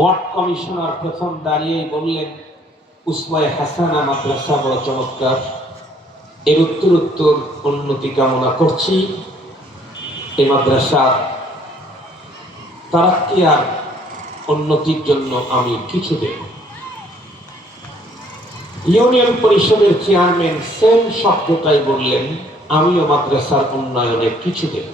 Ward commissioner প্রথম দাঁড়িয়ে বললেন, উসওয়ায়ে হাসানা মাদ্রাসা বড় চমৎকার, এর উত্তর উন্নতি কামনা করছি। এই মাদ্রাসার তারাক্কি আর উন্নতির জন্য আমি কিছু দেব। ইউনিয়ন পরিষদের চেয়ারম্যান সেম শব্দটাই বললেন, আমিও মাদ্রাসার উন্নয়নে কিছু দেব।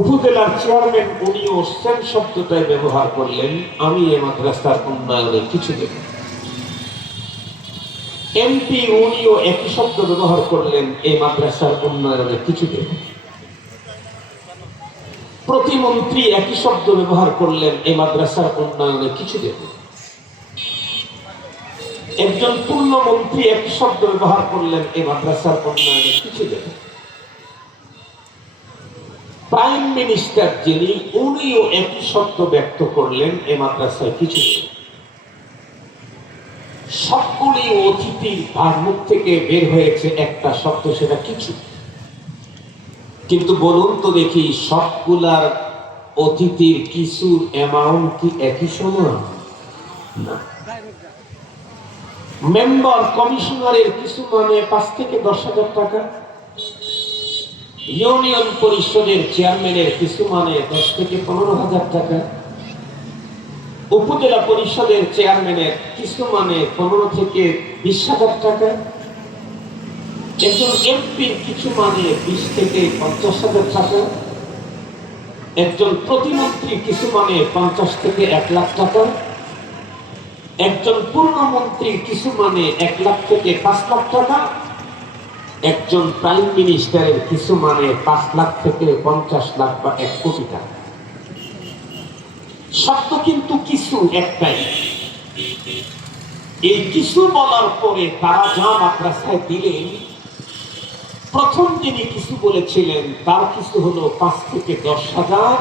উপজেলার চেয়ারম্যান উনিও সেম শব্দটাই ব্যবহার করলেন, আমি এই মাদ্রাসার উন্নয়নে কিছু দেব। এমপি উনিও একই শব্দ ব্যবহার করলেন, এই মাদ্রাসার উন্নয়নে কিছু দেব। প্রতিমন্ত্রী একই শব্দ ব্যবহার করলেন, এই মাদ্রাসার উন্নয়নে কিছু দেব। একজন পূর্ণমন্ত্রী একই শব্দ ব্যবহার করলেন, এই মাদ্রাসার উন্নয়নে কিছু দেব। প্রাইম মিনিস্টার যিনি, উনিও একই শব্দ ব্যক্ত করলেন, এই মাদ্রাসায় কিছু দেব। সবগুলি অতিথির তার মুখ থেকে বের হয়েছে একটা শব্দ, সেটা কিছু। কিন্তু বলুন তো দেখি, সবগুলার অতিথির কিছুর অ্যামাউন্ট কি একই সমান? না। মেম্বার কমিশনারের কিছু মানে 5 থেকে 10,000 টাকা, ইউনিয়ন পরিষদের চেয়ারম্যানের কিছু মানে 10 থেকে 15,000 টাকা, উপজেলা পরিষদের চেয়ারম্যানের কিছু মানে 15 থেকে 20,000 টাকা, একজন এমপির কিছু মানে 20 থেকে 50,000 টাকা, একজন প্রতিমন্ত্রী কিছু মানে 50 থেকে 1 লাখ টাকা, একজন পূর্ণমন্ত্রীর কিছু মানে 1 লাখ থেকে 5 লাখ টাকা, একজন প্রাইম মিনিস্টারের কিছু মানে 5 লাখ থেকে 50 লাখ বা 1 কোটি টাকা। শব্দ কিন্তু কিছু একটাই। এই কিছু বলার পরে তারা যা মাদ্রাসায় দিলেন, প্রথম যিনি কিছু বলেছিলেন তার কিছু হলো 5 থেকে 10,000,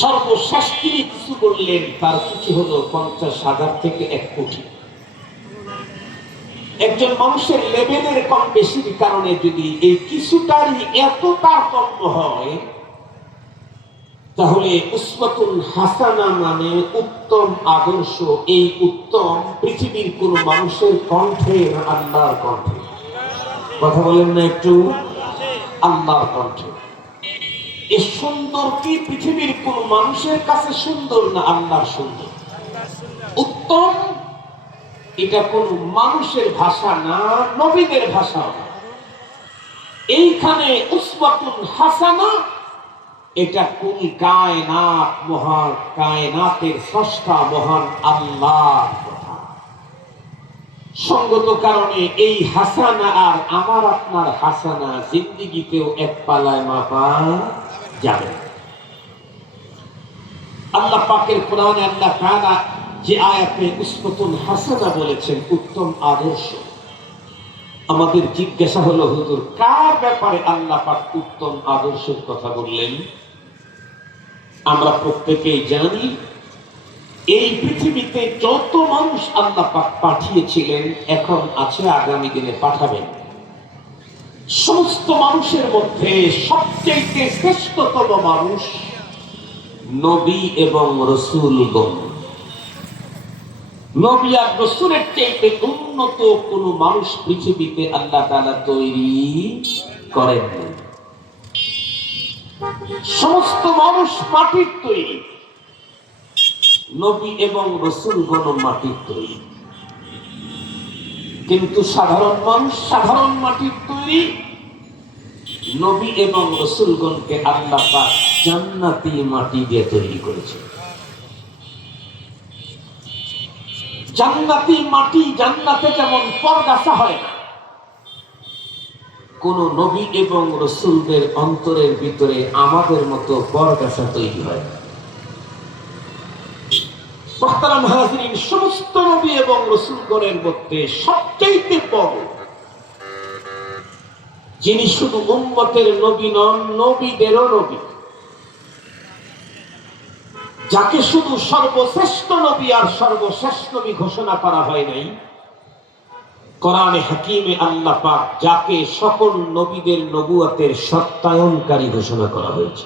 সর্বশেষ তিনি কিছু বললেন তার কিছু হলো 50,000 থেকে 1 কোটি। একজন মানুষের লেভেলের কম বেশির কারণে যদি এই কিছুটারই এত তারতম্য হয়, তাহলে উসওয়াতুল হাসানা মানে উত্তম আদর্শ। এই উত্তম পৃথিবীর কোন মানুষের কণ্ঠে না আল্লাহর কণ্ঠে? কথা বলেন না একটু? আল্লাহর কণ্ঠে। এই সুন্দর কি পৃথিবীর কোন মানুষের কাছে সুন্দর না আল্লাহর সুন্দর? উত্তম এটা কোন মানুষের ভাষা না, নবীদের ভাষা। এইখানে উসওয়াতুল হাসানা এটা কোন কায়নাত, মহান কায়নাতের স্রষ্টা মহান আল্লাহর কথা। সঙ্গত কারণে এই হাসানা আর আমার আপনার হাসানা জিন্দেগিতেও এক পালায় মাপা যাবে। আল্লাহ পাকের কোরআনে আল্লাহ তাআলা যে আয়াতে উসওয়াতুল হাসানা বলেছেন, উত্তম আদর্শ, আমাদের জিজ্ঞাসা হলো, হুজুর কার ব্যাপারে আল্লাহ পাক উত্তম আদর্শের কথা বললেন? আমরা প্রত্যেকেই জানি, এই পৃথিবীতে যত মানুষ আল্লাহ পাক পাঠিয়েছিলেন, এখন আছে, আগামী দিনে পাঠাবেন, সমস্ত মানুষের মধ্যে সবচেয়ে শ্রেষ্ঠতম মানুষ নবী এবং রাসূলগণ। নবী আর রাসূলের চাইতে উন্নত কোন মানুষ পৃথিবীতে আল্লাহ তাআলা তৈরি করেননি। সমস্ত মানুষ মাটির তৈরি, নবী এবং রাসূলগণ মাটির তৈরি, কিন্তু সাধারণ মানুষ সাধারণ মাটির তৈরি। নবী এবং রাসূলগণকে আল্লাহ পাক জান্নাতি মাটি দিয়ে তৈরি করেছেন। জান্নাতি মাটি, জান্নাতে যেমন পরগাছা হয় না, কোন নবী এবং রাসূলদের অন্তরের ভিতরে আমাদের মতো পরগাছা তৈরি হয় না। মুহতারাম হাজিরিন, সমস্ত নবী এবং রাসূলগণের মধ্যে সবচেয়ে বড় যিনি শুধু উম্মতের নবী নন, নবীদেরও নবী, যাকে শুধু সর্বশ্রেষ্ঠ নবী আর সর্বশেষ নবী ঘোষণা করা হয় নাই, কোরআনে হাকিমে আল্লাহ পাক যাকে সকল নবীদের নবুয়তের সত্যায়নকারী ঘোষণা করা হয়েছে।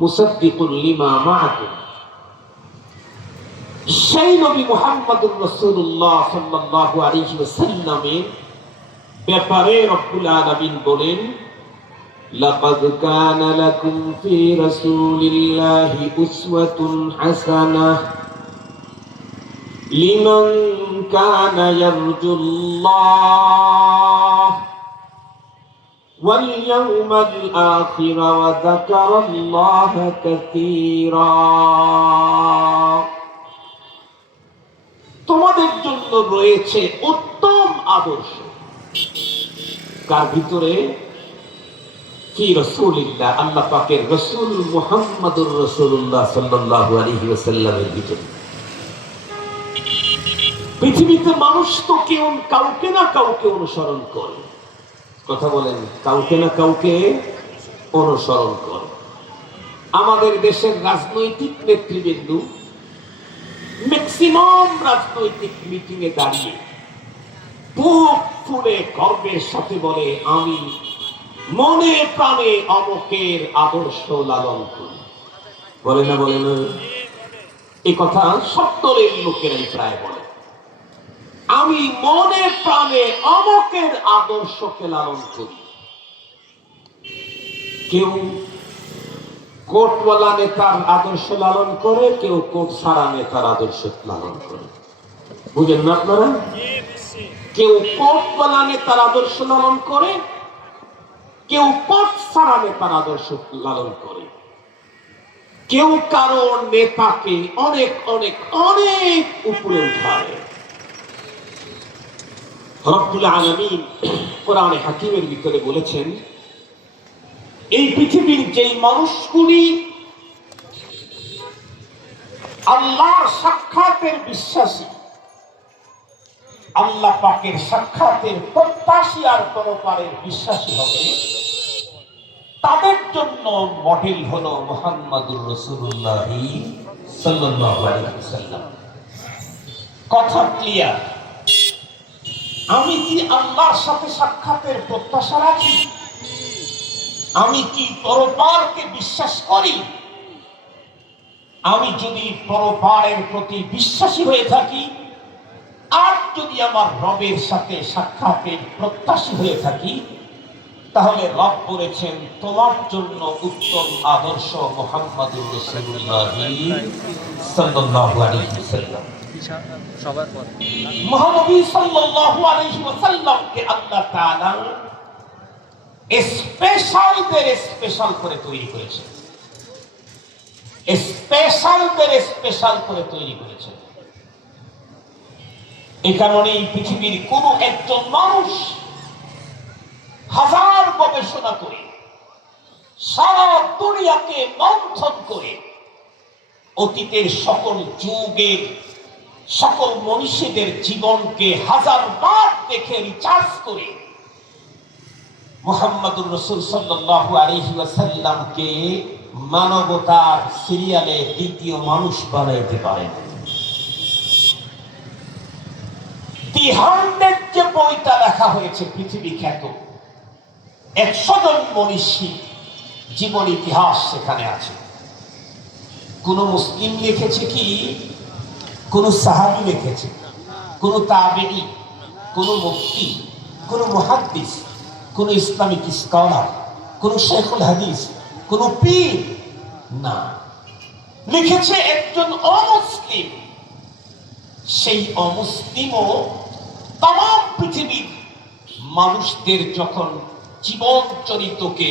মুসাদ্দিকুল লিমা মাআকুম, সেই নবী মুহাম্মদুর রাসূলুল্লাহ সাল্লাল্লাহু আলাইহি ওয়াসাল্লামের ব্যাপারে রব্বুল আলামিন বলেন, লাকাদ কানা লাকুম ফি রাসূলিল্লাহি উসওয়াতুন হাসানাহ লিমান কানা ইয়ারজুল্লাহ ওয়াল ইয়াওমাল আখির ওয়া যাকারাল্লাহা কাসীরা। তোমাদের জন্য রয়েছে উত্তম আদর্শ। কার ভিতরে? ফি রাসূলিল্লাহ, আল্লাহ পাকের রাসূল মুহাম্মদুর রাসূলুল্লাহ সাল্লাল্লাহু আলাইহি ওয়াসাল্লামের ভিতরে। পৃথিবীতে মানুষ তো কেউ কাউকে না কাউকে অনুসরণ করে। কথা বলেন, কাউকে না কাউকে অনুসরণ করে। আমাদের দেশের রাজনৈতিক নেতৃবৃন্দ ম্যাক্সিমাম রাজনৈতিক মিটিং এ দাঁড়িয়ে বুক ফুলে গর্বের সাথে বলে, আমি মনে প্রাণে অমকের আদর্শ লালন করি। বলে না? বলে না? এই কথা সব দলের লোকেরাই প্রায় বলে, আমি মনে প্রাণে অমকের আদর্শকে লালন করি। কেউ কোটওয়ালা নেতার আদর্শ লালন করে, কেউ কোট সারা নেতার আদর্শ লালন করে। বুঝেন না আপনারা? কেউ কোটওয়ালা নেতার আদর্শ লালন করে, কেউ কোট সারা নেতার আদর্শ লালন করে। কেউ কারো নেতাকে অনেক অনেক অনেক উপরে উঠায়। রব্বুল আলামিন কোরআনে হাকিমের ভিতরে বলেছেন, এই পৃথিবীর যেই মানুষগুলি আল্লাহর সাক্ষাতের বিশ্বাসী, আল্লাহ পাকের সাক্ষাতের প্রত্যাশী আর পরপারের বিশ্বাসী হবে, তাদের জন্য মডেল হলো মুহাম্মদুর রাসূলুল্লাহ সাল্লাল্লাহু আলাইহি ওয়াসাল্লাম। কথা ক্লিয়ার? আমি কি আল্লাহর সাথে সাক্ষাতের প্রত্যাশা রাখি? আমি কি পরপারকে বিশ্বাস করি? আমি যদি পরপারের প্রতি বিশ্বাসী হয়ে থাকি, আর যদি আমার রবের সাথে সাক্ষাতের প্রত্যাশী হয়ে থাকি, তাহলে রব বলেছেন, তোমার জন্য উত্তম আদর্শ মুহাম্মদুর রাসূলুল্লাহ সাল্লাল্লাহু আলাইহি ওয়াসাল্লাম। মহানবী সাল্লাল্লাহু আলাইহি ওয়াসাল্লামকে আল্লাহ তাআলা স্পেশালদের স্পেশাল করে তৈরি করেছে, স্পেশালদের স্পেশাল করে তৈরি করেছে। এই কারণে পৃথিবীর কোন একজন মানুষ হাজার গবেষণা করে, সারা দুনিয়াকে মন্থন করে, অতীতের সকল যুগের সকল মনীষীদের জীবনকে হাজারবার দেখে রিচার্জ করে মুহাম্মদুর রাসূল সাল্লাল্লাহু আলাইহি ওয়াসাল্লামকে মানবতার সিরিয়ালে দ্বিতীয় মানুষ বানাইতে পারেন। দি 100 যে বইটা লেখা হয়েছে পৃথিবী খ্যাত, 100 জন মনীষী জীবন ইতিহাস সেখানে আছে। কোন মুসলিম লিখেছে কি? কোন সাহাবী লিখেছে? কোন তাবেঈ? কোন মুফতি? কোন মুহাদ্দিস? কোন ইসলামিক স্কলার? কোন শেখুল হাদিস? কোন পীর? না, লিখেছে একজন অমুসলিম। সেই অমুসলিমও তাম পৃথিবীর মানুষদের যখন জীবন চরিত্রকে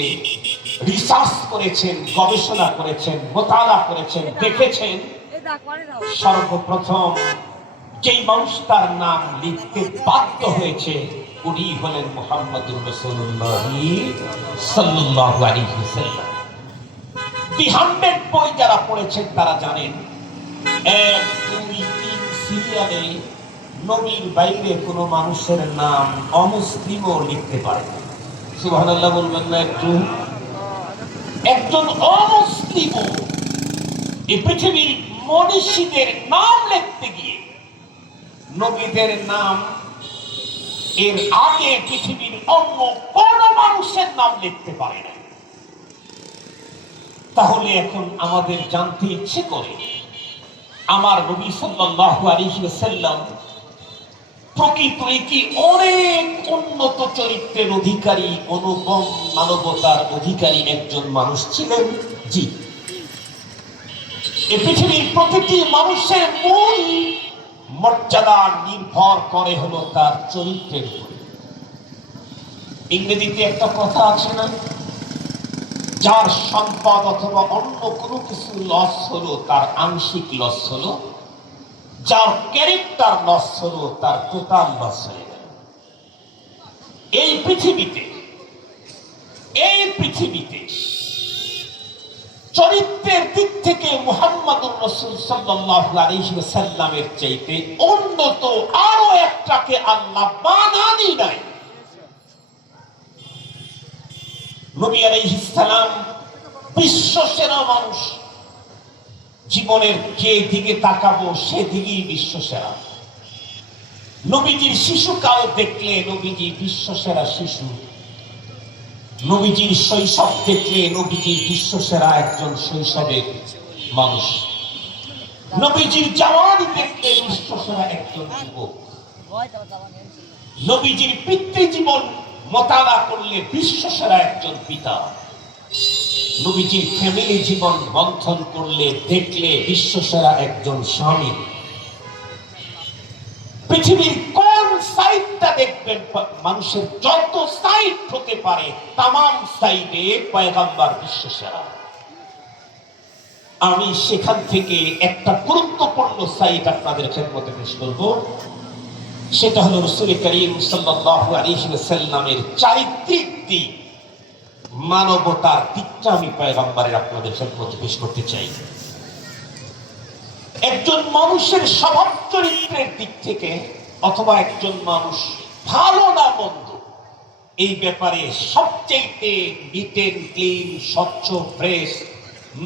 রিসার্চ করেছেন, গবেষণা করেছেন, মোতালা করেছেন, দেখেছেন, সর্বপ্রথম যেই মানুষটার নাম লিখতে বাধ্য হয়েছে উনি হলেন মুহাম্মদুর রাসূলুল্লাহ সাল্লাল্লাহু আলাইহি ওয়াসাল্লাম। দি 100 বই যারা পড়েছেন তারা জানেন, 1, 2, 3 সিরিয়ালে নবীর বাইরে কোন মানুষের নাম অমুসলিমও লিখতে পারে না। সুবহানাল্লাহ বলবেন না একটু? একজন অমুসলিম এই পৃথিবীর মনীষীদের নাম লিখতে গিয়ে নবীদের নাম এর আগে পৃথিবীর অন্য কোন মানুষের নাম লিখতে পারে না। তাহলে এখন আমাদের জানতে ইচ্ছে করে, আমার নবী সাল্লাল্লাহু আলাইহি ওয়াসাল্লাম প্রকৃতই কি অনেক উন্নত চরিত্রের অধিকারী, অনুপম মানবতার অধিকারী একজন মানুষ ছিলেন? জি। এই পৃথিবীর প্রতিটি মানুষের মূল মর্যাদা নির্ভর করে হলো তার চরিত্রের উপর। ইংরেজিতে একটা কথা আছে না, যার সম্পদ অথবা অন্য কোনো কিছু লস হলো তার আংশিক লস হলো, যার ক্যারেক্টার লস হলো তার টোটাল লস হয়ে গেল। এই পৃথিবীতে চরিত্রের দিক থেকে মুহাম্মদুর রাসূল সাল্লাল্লাহু আলাইহি ওয়াসাল্লামের চাইতে উন্নত আরো একটাকে আল্লাহ বানানি নাই। নবী আলাইহিস সালাম বিশ্ব সেরা মানুষ। জীবনের যে দিকে তাকাবো সেদিকেই বিশ্ব সেরা। নবীজির শিশুকাল দেখলে নবীজি বিশ্ব সেরা শিশু। নবীজির শৈশব দেখলে নবীজি বিশ্ব সেরা একজন শৈশবের মানুষ। নবীজির জওয়ানি দেখলে বিশ্ব সেরা একজন যুবক। নবীজির পিতৃজীবন মোতালা করলে বিশ্ব সেরা একজন পিতা। নবীজির ফ্যামিলি জীবন মন্থন করলে দেখলে বিশ্ব সেরা একজন স্বামী। পৃথিবীর কোন সাইডটা দেখবেন, মানুষের যত সাইড হতে পারে তামাম সাইডে পয়গম্বর বিশ্ব সেরা। আমি সেখান থেকে একটা গুরুত্বপূর্ণ সাইড আপনাদের খেদমতে পেশ করব। সেটা হলো রাসূল করিম সাল্লাল্লাহু আলাইহি ওয়াসাল্লামের চারিত্রিক দিক, মানবতার দিকটা আমি পয়গম্বরের আপনাদের খেদমতে পেশ করতে চাই। একজন মানুষের স্বভাব চরিত্রের দিক থেকে অথবা একজন মানুষ ভালো না মন্দ, এই ব্যাপারে সবচেয়ে নিট এন্ড ক্লিন, স্বচ্ছ, ফ্রেশ,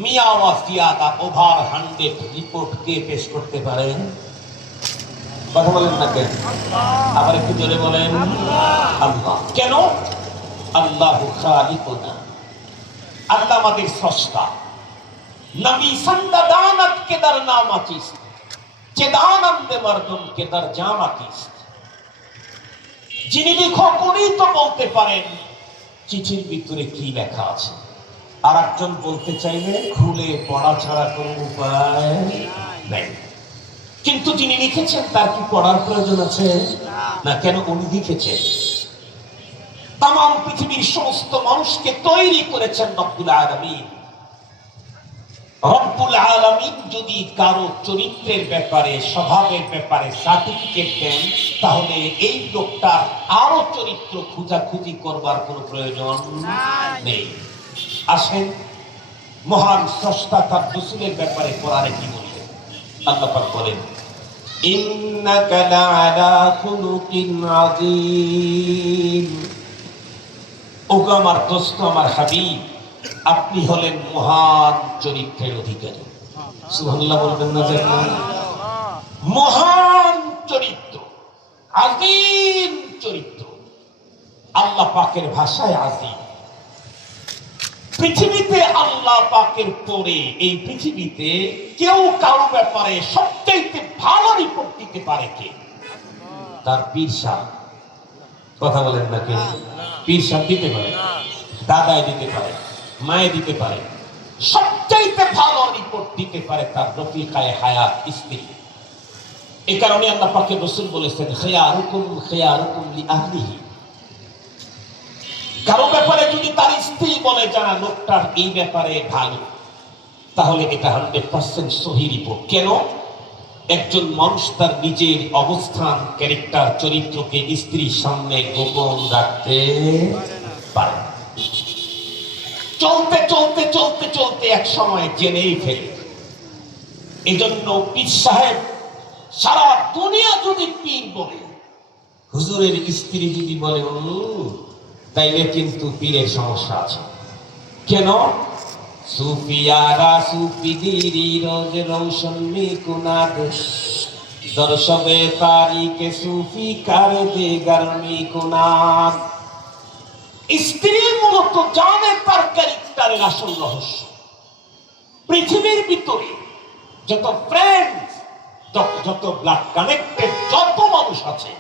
মিয়া ওয়া জিয়াদা ওভার 100 রিপোর্ট কে পেশ করতে পারেন? কথা বলেন না কেন? আবার একটু জোরে বলেন, আল্লাহ। কেন? আল্লাহু খালিকুনা, আল্লাহ আমাদের স্রষ্টা। নবী সন্দাদানাত কে দার নামাতিস, চেদানন্দে মারদুম কে দার জামাতিস। যিনি লেখক উনি তো বলতে পারেন চিঠির ভিতরে কি লেখা আছে, আর একজন বলতে চাইলে খুলে পড়া ছাড়া কোনো উপায় নেই। কিন্তু যিনি লিখেছেন তার কি পড়ার প্রয়োজন আছে? না। কেন? উনি লিখেছেন। তামাম পৃথিবীর সমস্ত মানুষকে তৈরি করেছেন রব্বুল আলামিন। রব্বুল আলামিন যদি কারো চরিত্রের ব্যাপারে, স্বভাবের ব্যাপারে সার্টিফিকেট দেন, তাহলে এই লোকটার আরো চরিত্র খোঁজাখুঁজি করবার কোনো প্রয়োজন নেই। আসেন, মহান স্রষ্টা তার রাসূলের ব্যাপারে কোরআনে কি বললেন? আল্লাহ পাক বলেন, ইন্নাকা লাআলা খুলুকিন আযীম। ওগো আমার দোস্ত, আমার হাবিব, আপনি হলেন মহান চরিত্রের অধিকারী। সুবহানাল্লাহ বলবেন না? যেন মহান চরিত্র, আযীম চরিত্র। আল্লাহ পাকের ভাষায় আযীম। পৃথিবীতে আল্লাহ পাকের পরে এই পৃথিবীতে কেউ কারো ব্যাপারে সবচেয়ে ভালো রিপোর্ট দিতে পারে কে? তার পীর সাহেব। কথা বলেন না কে? পীর সাহেব দিতে পারে, দাদাই দিতে পারে, মায়ে দিতে পারে। সবচাইতে ভালো রিপোর্ট দিতে পারে তার রফিকায়ে হায়াত, স্ত্রী। এই কারণে আল্লাহ পাকের রাসূল বলেছেন, খিয়ারুকুম খিয়ারুকুম লিআহলিহি। কারো ব্যাপারে যদি তার স্ত্রী বলে জানা লোকটার এই ব্যাপারে ভালো, তাহলে এটা 100% সহি রিপোর্ট। কেন? একজন মানুষ তার নিজের অবস্থান, ক্যারেক্টার, চরিত্রকে স্ত্রীর সামনে গোপন রাখতে পারে। চলতে চলতে চলতে চলতে এক সময় জেনেই ফেলে। এই জন্য পীর সাহেব সারা দুনিয়া যদি পীর বলে, হুজুরের স্ত্রী যদি বলে তাইলে কিন্তু পীরের সমস্যা আছে। কেন? সুফিয়ারা সুফিগিরি রোজ রৌশন মে কুনাদ, দর্শবে তারিকে সুফি কারে দে গরমি কুনাদ। স্ত্রী মূলত জানে তার ক্যারেক্টারের আসল রহস্য। পৃথিবীর ভিতরে যত ফ্রেন্ডস, যত ব্লাড কানেক্টেড যত মানুষ আছে,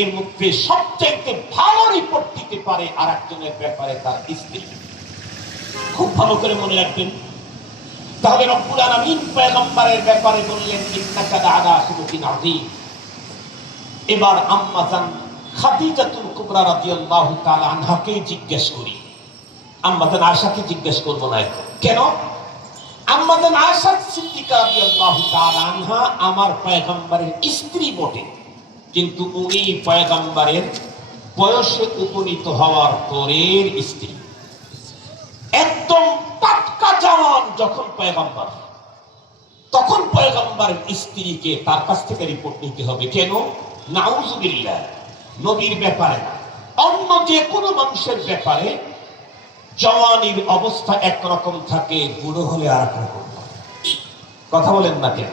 এর মধ্যে সবচাইতে ভালো রিপোর্ট দিতে পারে আর একজনের ব্যাপারে তার স্ত্রী। খুব ভালো করে মনে রাখবেন। তাহলে রব্বুল আলামিন পয়গম্বরের ব্যাপারে বললেন ইন্নাকা লাআলা খুলুকিন আযীম। এবার আম্মা জান খাদিজাতুল কুবরা রাদিয়াল্লাহু তাআলা আনহাকে জিজ্ঞেস করি। আম্মা জান আয়েশাকে জিজ্ঞেস করব না এখন। কেন? আম্মা জান আয়েশা সিদ্দিকা রাদিয়াল্লাহু তাআলা আনহা আমার পয়গম্বরের স্ত্রী বটে, কিন্তু উনি পয়গম্বরের বয়সে উপনীত হওয়ার পরের স্ত্রী। একদম টাটকা জওয়ান যখন পয়গম্বর, তখন পয়গম্বরের স্ত্রীকে তার কাছ থেকে রিপোর্ট নিতে হবে। কেন? নাউজুবিল্লাহ, নবীর ব্যাপারে না, অন্য যে কোনো মানুষের ব্যাপারে জওয়ানির অবস্থা একরকম থাকে, বুড়ো হলে আর এক রকম। কথা বলেন না কেন?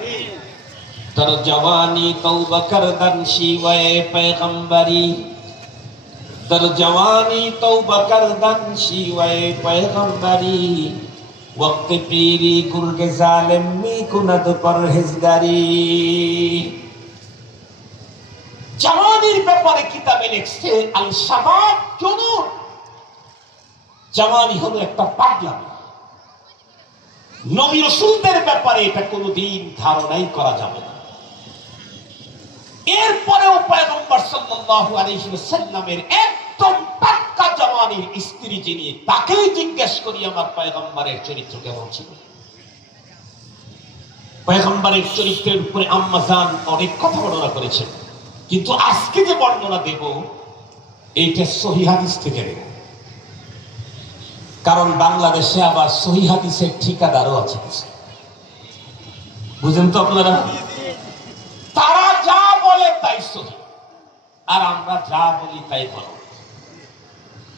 তার জওয়ানি তওবা করদান শিওয়ে পয়গম্বরি, তার জওয়ানি তওবা করদান শিওয়ে পয়গম্বরি, ওয়াক্ত পীরি গুরগে জালেম মি কুনাদ পরহেজগারি। জওয়ানির ব্যাপারে কিতাবে লিখছে আল শাবাব জুনুন, জওয়ানি হলো একটা পাগলামি। নবী রাসূলদের ব্যাপারে এটা কোনোদিন ধারণাই করা যাবে না। এরপরেও পয়গম্বর সাল্লাল্লাহু আলাইহি ওয়াসাল্লামের একদম টাটকা জওয়ানির স্ত্রী যিনি, তাকেই জিজ্ঞেস করি আমার পয়গম্বরের চরিত্র কেমন ছিল। পয়গম্বরের চরিত্রের উপরে আম্মা জান অনেক কথা বর্ণনা করেছেন, কিন্তু আজকে যে বর্ণনা দেব এইটা সহিহ হাদিস থেকে দেব। কারণ বাংলাদেশে আবার সহিহ হাদিসের ঠিকাদারও আছে, বুঝেন তো আপনারা? তারা যা বলে তাই সহিহ, আর আমরা যা বলি তাই বলো।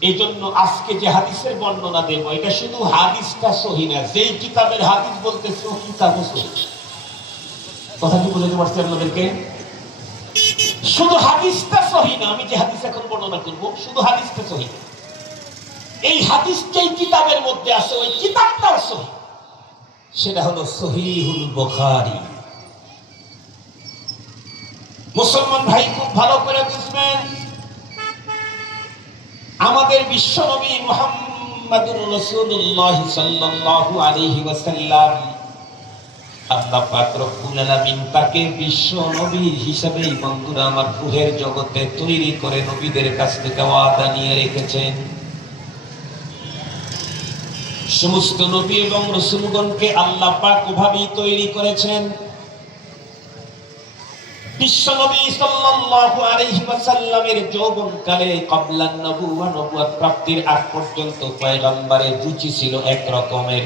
এই জন্য আজকে যে হাদিসের বর্ণনা দেব এটা শুধু হাদিসটা সহিহ না, যেই কিতাবের হাদিস বলতেছে ওই কিতাবও সহিহ। কথা কি বুঝাতে পারছি আপনাদেরকে? শুধু হাদিসটা সহিহ না, আমি যে হাদিস এখন বর্ণনা করব শুধু হাদিসটা সহিহ। এই হাদিস যেই কিতাবের মধ্যে আছে ওই কিতাবটাও সহিহ, সেটা হলো সহিহুল বুখারী। মুসলমান ভাই খুব ভালো করে বুঝবেন, আমাদের বিশ্বনবী মুহাম্মদুর রাসূলুল্লাহ সাল্লাল্লাহু আলাইহি ওয়াসাল্লাম, আল্লাহ পাক রব্বুল আলামিন তাকে বিশ্ব নবী হিসেবে বন্ধুরা আমার রূহের জগতে তৈরি করে নবীদের কাছ থেকে ওয়াদা নিয়ে রেখেছেন। সমস্ত নবী এবং রাসূলগণকে আল্লাহ পাক ওভাবেই তৈরি করেছেন। বিশ্বনবী সাল্লাল্লাহু আলাইহি ওয়াসাল্লামের যৌবনকালে ক্বাবলান নবুওয়া, নবুয়ত প্রাপ্তির আগ পর্যন্ত পয়গম্বরের রুচি ছিল এক রকমের,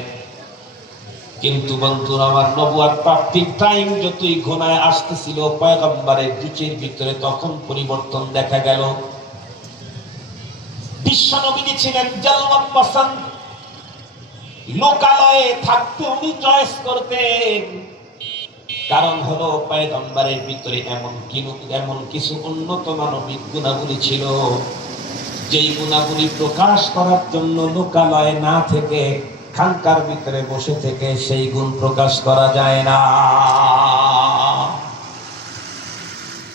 কিন্তু বন্ধুরা আমার নবুয়ত প্রাপ্তির টাইম যতই ঘনায় আসতেছিল পয়গম্বরের রুচির ভিতরে তখন পরিবর্তন দেখা গেল। বিশ্বনবী ছিলেন জালওয়াত পছন্দ, লোকালয়ে থাকতে উনি চয়েস করতেন। কারণ হলো পয়গম্বরের ভিতরে এমন কিছু উন্নত মানবিক গুণাবলী ছিল, যেই গুণাবলী প্রকাশ করার জন্য লোকালয়ে না থেকে খানকার ভিতরে বসে থেকে সেই গুণ প্রকাশ করা যায় না।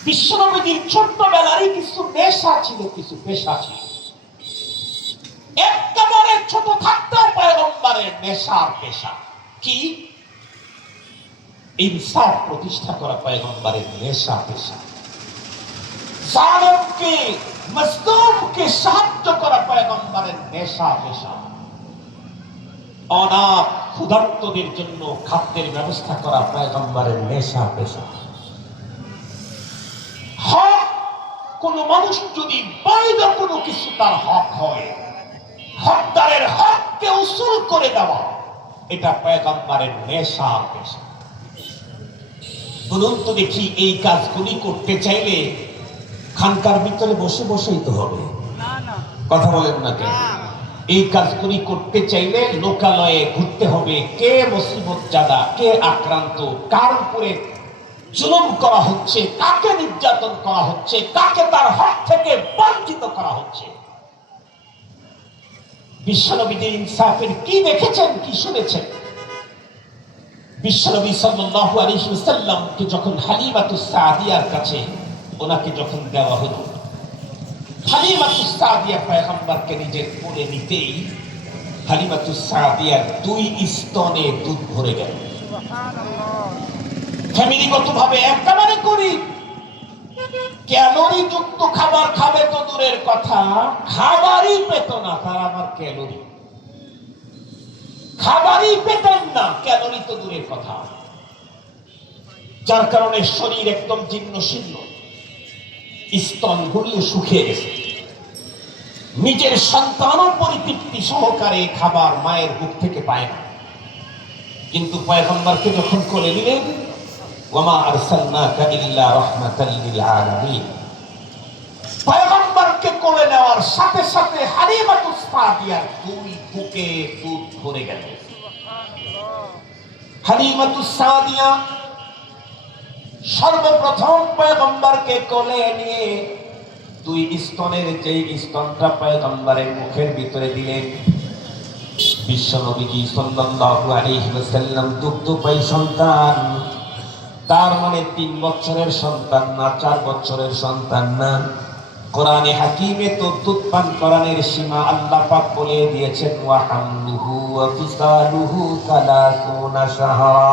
বিশ্বনবীর ছোট্টবেলারই কিছু নেশা ছিল, কিছু পেশা ছিল। একেবারে ছোট থাকতে পয়গম্বরের নেশার পেশা কি? ইনসাফ প্রতিষ্ঠা করা পয়গম্বরের নেশা পেশা। জালেমকে মজলুমকে সাহায্য করা পয়গম্বরের নেশা পেশা। অনাথ ক্ষুধার্তদের জন্য খাদ্যের ব্যবস্থা করা পয়গম্বরের নেশা পেশা। হক, কোন মানুষ যদি বৈধ কোনো কিছু তার হক হয়, হকদারের হককে উসুল করে দেওয়া, এটা পয়গম্বরের নেশা পেশা। বলুন তো দেখি, এই কাজগুলি করতে চাইলে খানকার ভিতরে বসে বসেই তো হবে? কথা বলেন না কেন? এই কাজগুলি করতে চাইলে লোকালয়ে ঘুরতে হবে। কে মুসিবত জাদা, কে আক্রান্ত, কার উপরে জুলুম করা হচ্ছে, কাকে নির্যাতন করা হচ্ছে, কাকে তার হক থেকে বঞ্চিত করা হচ্ছে। বিশ্বনবীর ইনসাফের কি দেখেছেন, কি শুনেছেন? বিশ্বনবী সাল্লাল্লাহু আলাইহি ওয়াসাল্লামকে যখন হালিমাতুস সাদিয়ার কাছে ওনাকে যখন দেওয়া হলো, হালিমাতুস সাদিয়া পয়গম্বরকে নিজের কোলে নিতেই হালিমাতুস সাদিয়ার 2 স্তনে দুধ ভরে গেল। ফ্যামিলিগতভাবে একটা মানে করি ক্যালোরি যুক্ত খাবার খাবে তো দূরের কথা, খাবারই পেত না। তার আমার ক্যালোরি খাবারই পেতেন না, ক্যালোরি তো দূরের কথা। যার কারণে শরীর একদম জীর্ণ শীর্ণ, স্তন গুলিয়ে শুকিয়ে গেছে। নিজের সন্তানও পরিতৃপ্তি সহকারে খাবার মায়ের বুক থেকে পায় না। কিন্তু পয়গম্বরকে যখন কোলে নিলেন, ওয়ামা আরসালনাকা ইল্লা রাহমাতাল লিল আলামিন, পয়গম্বরকে কোলে নেওয়ার সাথে সাথে হালিমাতুস সাদিয়ার 2 বুকে দুধ ভরে গেল। হালিমাতুস সাদিয়া সর্বপ্রথম পয়গম্বরকে কোলে নিয়ে 2 স্তনের যেই স্তনটা পয়গম্বরের মুখের ভিতরে দিলেন, বিশ্বনবী সাল্লাল্লাহু আলাইহি ওয়াসাল্লাম দুগ্ধপায়ী সন্তান, তার মানে 3 বছরের সন্তান না, 4 বছরের সন্তান না। কোরআনে হাকিমে তো দুধ পান করানোর সীমা আল্লাহ পাক বলে দিয়েছেন, ওয়া হামলুহু ওয়া ফিসালুহু 30 শাহরা।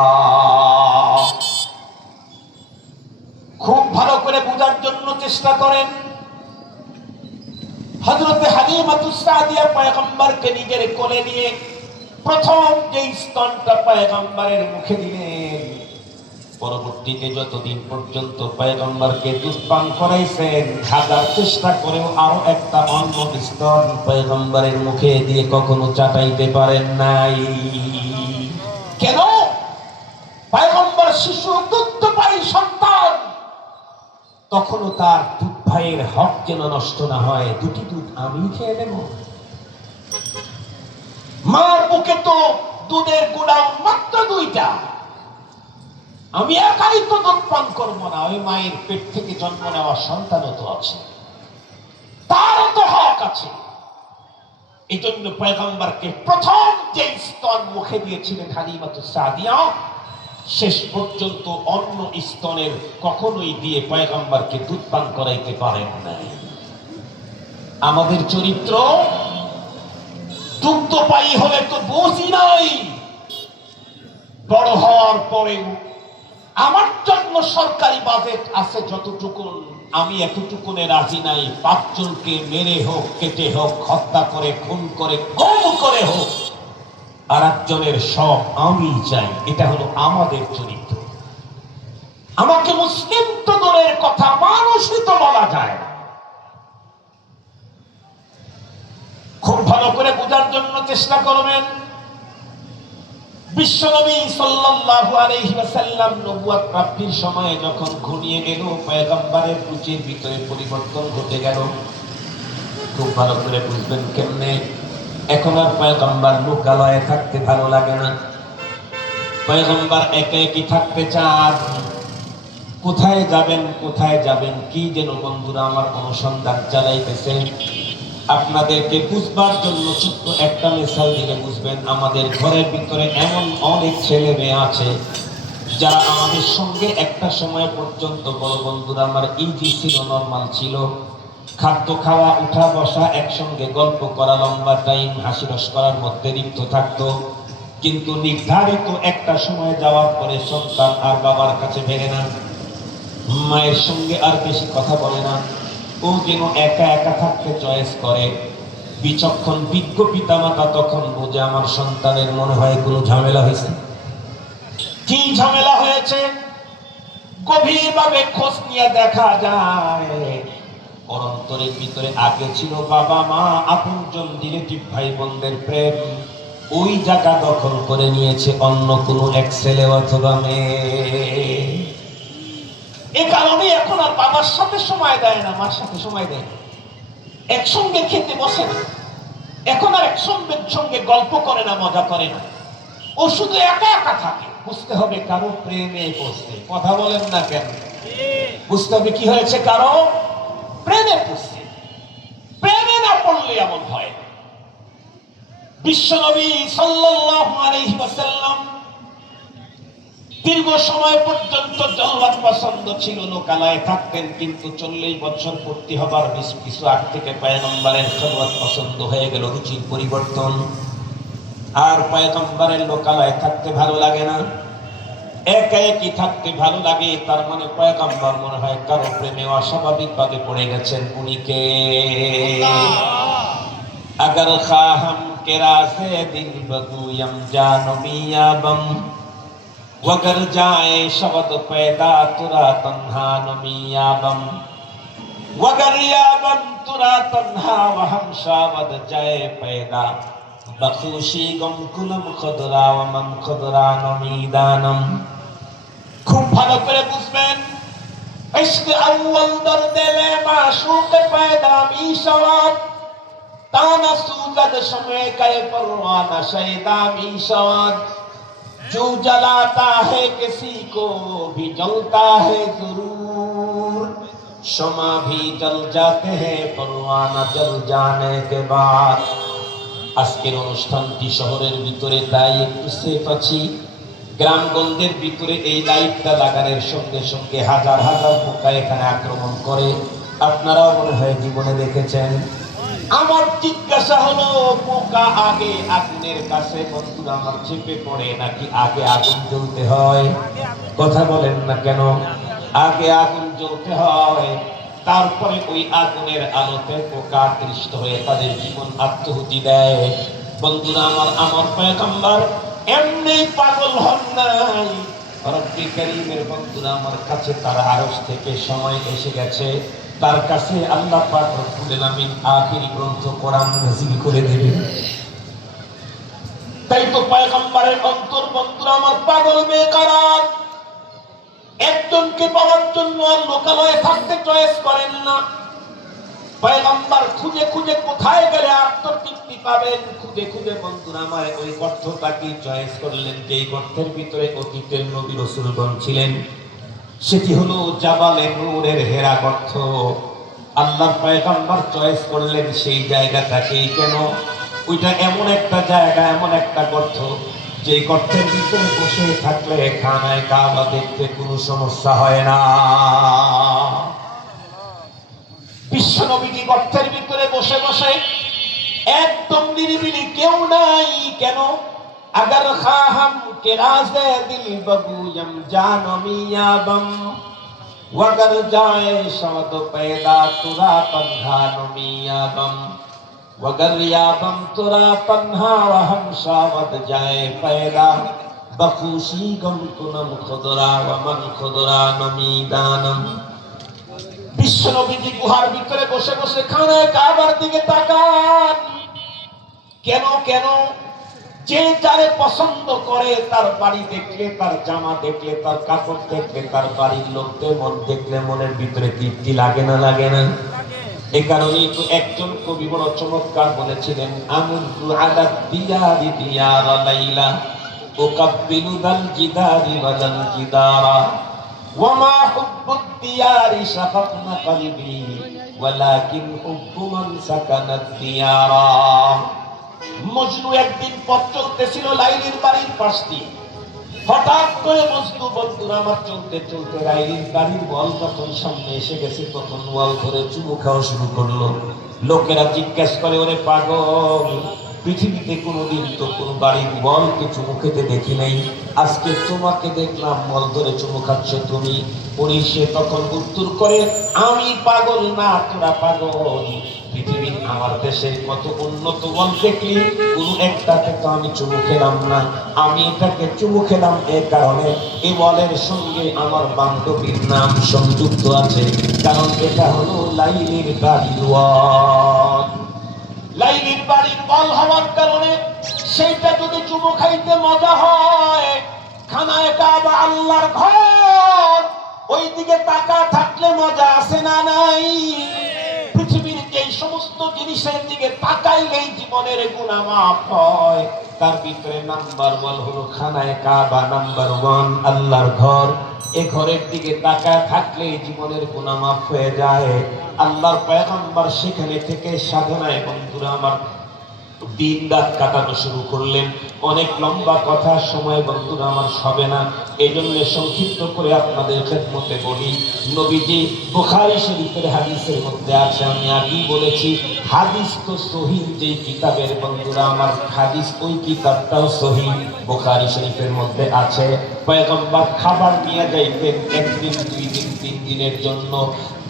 খুব ভালো করে বোঝার জন্য চেষ্টা করেন। হযরতে হালিমাতুস সাদিয়া পয়গম্বরকে নিজের কোলে নিয়ে প্রথম যে স্তনটা পয়গম্বরের মুখে দিলেন, পরবর্তীতে যতদিন পর্যন্ত পয়গম্বরকে দুধ পান করাইছেন, হাজার চেষ্টা করেও আরো একটা অন্য স্তন পয়গম্বরের মুখে দিয়ে কখনো চাটাইতে পারেন নাই। কেন? পয়গম্বর শিশু, দুগ্ধপায়ী সন্তান, তখনও তার দুধ ভাইয়ের হক যেন নষ্ট না হয়। 2টি দুধ আমি খেয়ে নেব? মার বুকে তো দুধের গুড়াও মাত্র 2টা, আমি একাই তো দুধ পান করবো না, ওই মায়ের পেট থেকে জন্ম নেওয়া সন্তানও তো আছে, তারও তো হক আছে। এই জন্য পয়গম্বরকে প্রথম যে স্তন মুখে দিয়েছিলেন হালিমাতুস সাদিয়া, শেষ পর্যন্ত অন্য স্তনের কখনোই দিয়ে পয়গম্বরকে দুধ পান করাইতে পারেন নাই। আমাদের চরিত্র দুগ্ধপায়ী হলে তো বুঝি নাই, বড় হওয়ার পরেও আমার জন্য সরকারি বাজেট আছে যতটুকু, আমি এতটুকুনে রাজি নাই। 5 জনকে মেরে হোক, কেটে হোক, হত্যা করে, খুন করে, গুম করে হোক, আর একজনের সব আমি চাই। এটা হলো আমাদের চরিত্র। আমাকে মুসলিম তো দূরের কথা, মানুষই তো বলা যায় না। খুব ভালো করে বোঝার জন্য চেষ্টা করবেন। বিশ্বনবী সাল্লাল্লাহু আলাইহি ওয়াসাল্লাম নবুয়ত প্রাপ্তির সময়ে যখন ঘনিয়ে গেল, পয়গম্বরের রুচির ভিতরে পরিবর্তন ঘটে গেল। খুব ভালো করে বুঝবেন কেমনে। এখন আর পয়গম্বর লোকালয়ে থাকতে ভালো লাগে না, পয়গম্বর একা একই থাকতে চান। কোথায় যাবেন, কোথায় যাবেন, কি যেন বন্ধুরা আমার অনুসন্ধান চালাইতেছেন। আপনাদেরকে বুঝবার জন্য ছোট্ট একটা মিসাল দিলে বুঝবেন। আমাদের ঘরের ভিতরে এমন অনেক ছেলে মেয়ে আছে যারা আমাদের সঙ্গে একটা সময় পর্যন্ত, বড় বন্ধুরা আমার, ইজি ছিল, নরমাল ছিল। খাদ্য খাওয়া, উঠা বসা, একসঙ্গে গল্প করা, লম্বা টাইম হাসি রস করার মধ্যে লিপ্ত থাকতো। কিন্তু নির্ধারিত একটা সময় যাওয়ার পরে সন্তান আর বাবার কাছে বেরে না, মায়ের সঙ্গে আর বেশি কথা বলে না, ও যেন একা একা থাকতে চয়েস করে। বিচক্ষণ বিজ্ঞ পিতামাতা তখন বোঝে আমার সন্তানের মনে হয় কোনো ঝামেলা হয়েছে। কি ঝামেলা হয়েছে গভীরভাবে খোঁজ নিয়ে দেখা যায়, অন্তরের ভিতরে আগে ছিল বাবা মা, আপনজন, রিলেটিভ, ভাই বোনদের প্রেম, ওই জায়গা দখল করে নিয়েছে অন্য কোনো এক ছেলে অথবা মেয়ে। এ কারণে এখন আর বাবার সাথে সময় দেয় না, মার সাথে সময় দেয় না, একসঙ্গে খেতে বসে না, এখন আর একসঙ্গে গল্প করে না, মজা করে না, ও শুধু একা একা থাকে। বুঝতে হবে কারো প্রেমে পড়ছে। কথা বলেন না কেন? বুঝতে হবে কি হয়েছে, কারো প্রেমে পড়ছে। প্রেমে না পড়লে এমন হয়। বিশ্বনবী সাল্লাল্লাহু আলাইহি ওয়াসাল্লাম দীর্ঘ সময় পর্যন্ত জলওয়াত পছন্দ ছিল, লোকালয়ে থাকতেন, কিন্তু 40 বছর পূর্তি হবার কিছু আগ থেকে পয়গম্বরের খেদমত পছন্দ হয়ে গেল, রুচির পরিবর্তন। আর পয়গম্বরের লোকালয়ে থাকতে ভালো লাগে না, একা একই থাকতে ভালো লাগে। তার মানে পয়গম্বর মনে হয় কারো প্রেমে অস্বাভাবিকভাবে পড়ে গেছেন। উনি কে? अगर खाहम के रासे दिल बगुयम जानो मियाबम वगर जाए शब्द पैदा तुरा तन्हा नमियाबम वगर याबम तुरा तन्हा वहम शावद जाए पैदा बखुशी गम कुलम खुदरा वमन खुदरा नमीदानम। खूब ভালো করে বুঝবেন, इश्क अव्वल दर्द ले माशूक पैदा मीशवात ताना सूजद शमे कए परवाना शैदा मीशवात। जो जलाता है किसी को भी जलता है जरूर, शमा भी जल जाते हैं परवाना जल जाने के बाद। আজকের অনুষ্ঠানটি শহরের ভিতরে, তাই একটু সেফ আছি। গ্রামগঞ্জের ভিতরে এই লাইটটা লাগানোর সঙ্গে সঙ্গে হাজার হাজার পোকা এখানে আক্রমণ করে, আপনারাও মনে হয় জীবনে দেখেছেন। আমার জিজ্ঞাসা হলো, পোকা আগে আগুনের কাছে বন্ধুরা আমার চেপে পড়ে নাকি আগে আগুন জ্বলতে হয়? কথা বলেন না কেন? আগে আগুন জ্বলতে হয়, তারপরে ওই আগুনের আলোতে পোকা আকৃষ্ট হয়ে তাদের জীবন আত্মহুতি দেয়। বন্ধুরা আমার পয়গম্বর এমনি পাগল হন নাই। রব্বি কারীমের বন্ধুরা আমার কাছে তার আরশ থেকে সময় এসে গেছে, তার কাছে আল্লাহ পাক রব্বুল আলামিন আখিরি গ্রন্থ কোরআন নাযিল করে দিবেন। তাই তো পয়গম্বরের অন্তর বন্ধুরা আমার পাগল বেকারার। একজনকে পাওয়ার জন্য আর লোকালয়ে থাকতে চয়েস করেন না। পয়গম্বর খুঁজে খুঁজে কোথায় গেলে আত্মতৃপ্তি পাবেন, খুঁজে খুঁজে বন্ধুরা আমার ওই গর্তটাকে চয়েস করলেন, যেই গর্তের ভিতরে অতীতের নবী রাসূলগণ ছিলেন। সেটি হলো জাবালে নূরের হেরা গর্ত। আল্লাহর পয়গম্বর চয়েস করলেন সেই জায়গাটাকেই। কেন? ওইটা এমন একটা জায়গা, এমন একটা গর্ত, যে গর্তের ভিতরে বসে থাকলে খানায় কাবা দেখতে কোনো সমস্যা হয় না। বিশ্ব নবীজি গর্তের ভিতরে বসে বসে একদম নিরিবিলি, কেউ নাই। কেন? अगर खाहम के राज़े दिल बगुयम जानो मियाबम वगर जाए शवद पैदा तुरा तन्हा मियाबम वगर याबम तुरा तन्हा वहम शावद जाए पैदा बखुशी गम कुनम खुदरा वमन खुदरा नमीदानम। বিশ্ব নবীজি গুহার ভিতরে বসে বসে খানায় কাবার দিকে তাকান। কেন? কেন? যে যারে পছন্দ করে, তার বাড়ি দেখলে, তার জামা দেখলে, তার কাপড় দেখলে, তার বাড়ির লোকদের মন দেখলে মনের ভিতরে তৃপ্তি লাগে না? লাগে না? এই কারণেই তো একজন কবি বড় চমৎকার বলেছিলেন, আমুরু আলা দিয়ারি দিয়ারা লাইলা উকাব্বিলু দাল জিদারি ওয়াদাল জিদারা ওয়ামা হুব্বুদ দিয়ারি শাফাকনা কলবি ওয়ালাকিন হুব্বু মান সাকানাত দিয়ারা। মজনু একদিন পথ চলতেছিল লাইলির বাড়ির পাশ দিয়ে। হঠাৎ করে মজনু বন্ধুরা আমার চলতে চলতে লাইলির বাড়ির ওয়াল যখন সামনে এসে গেছে, তখন ওয়াল ধরে চুমু খাওয়া শুরু করলো। লোকেরা জিজ্ঞাসা করে, ওরে পাগল, পৃথিবীতে কোনোদিন তো কোনো বাড়ির ওয়ালকে চুমু খেতে দেখি নাই, আজকে তোমাকে দেখলাম ওয়াল ধরে চুমু খাচ্ছ তুমি। সে তখন উত্তর করে, আমি পাগল না, তোরা পাগল। পৃথিবীর আমার দেশের কত উন্নত ওয়াল দেখলি, কোন একটাতে তো আমি চুমু খেলাম না। আমি এটাকে চুমু খেলাম এ কারণে, এই ওয়ালের সঙ্গে আমার বান্ধবীর নাম সংযুক্ত আছে, কারণ এটা হলো লাইলির বাড়ির ওয়াল। লাইলির বাড়ির ওয়াল হওয়ার কারণে সেইটা যদি চুমু খাইতে মজা হয়, খানায় কাবা আল্লাহর ঘর, ওই দিকে তাকা থাকলে মজা আছে না নাই? পৃথিবীর যে সমস্ত জিনিসের দিকে তাকাইলেই জীবনের গুনাহ মাফ হয়, তার ভিতরে নাম্বার 1 হলো খানায় কাবা, নাম্বার 1 আল্লাহর ঘর। এই ঘরের দিকে তাকায় থাকলে জীবনের গুনাহ মাফ হয়ে যায়। আল্লাহর পয়গম্বর সেখানে থেকে সাধনায় বন্ধুরা আমার দিন রাত কাটানো শুরু করলেন। অনেক লম্বা কথা, সময় বন্ধুরা আমার হবে না, এই জন্য সংক্ষিপ্ত করে আপনাদের খেদমতে বলি। নবীজি বুখারী শরীফের হাদিসের মধ্যে আছে, আমি আগেই বলেছি হাদিস তো সহিহ, যেই কিতাবের বন্ধুরা আমার হাদিস, ওই কিতাবটাও সহিহ, বুখারী শরীফের মধ্যে আছে। পয়গম্বর খাবার নিয়ে যাইতেন একদিন, দুই দিন, 3 দিনের জন্য।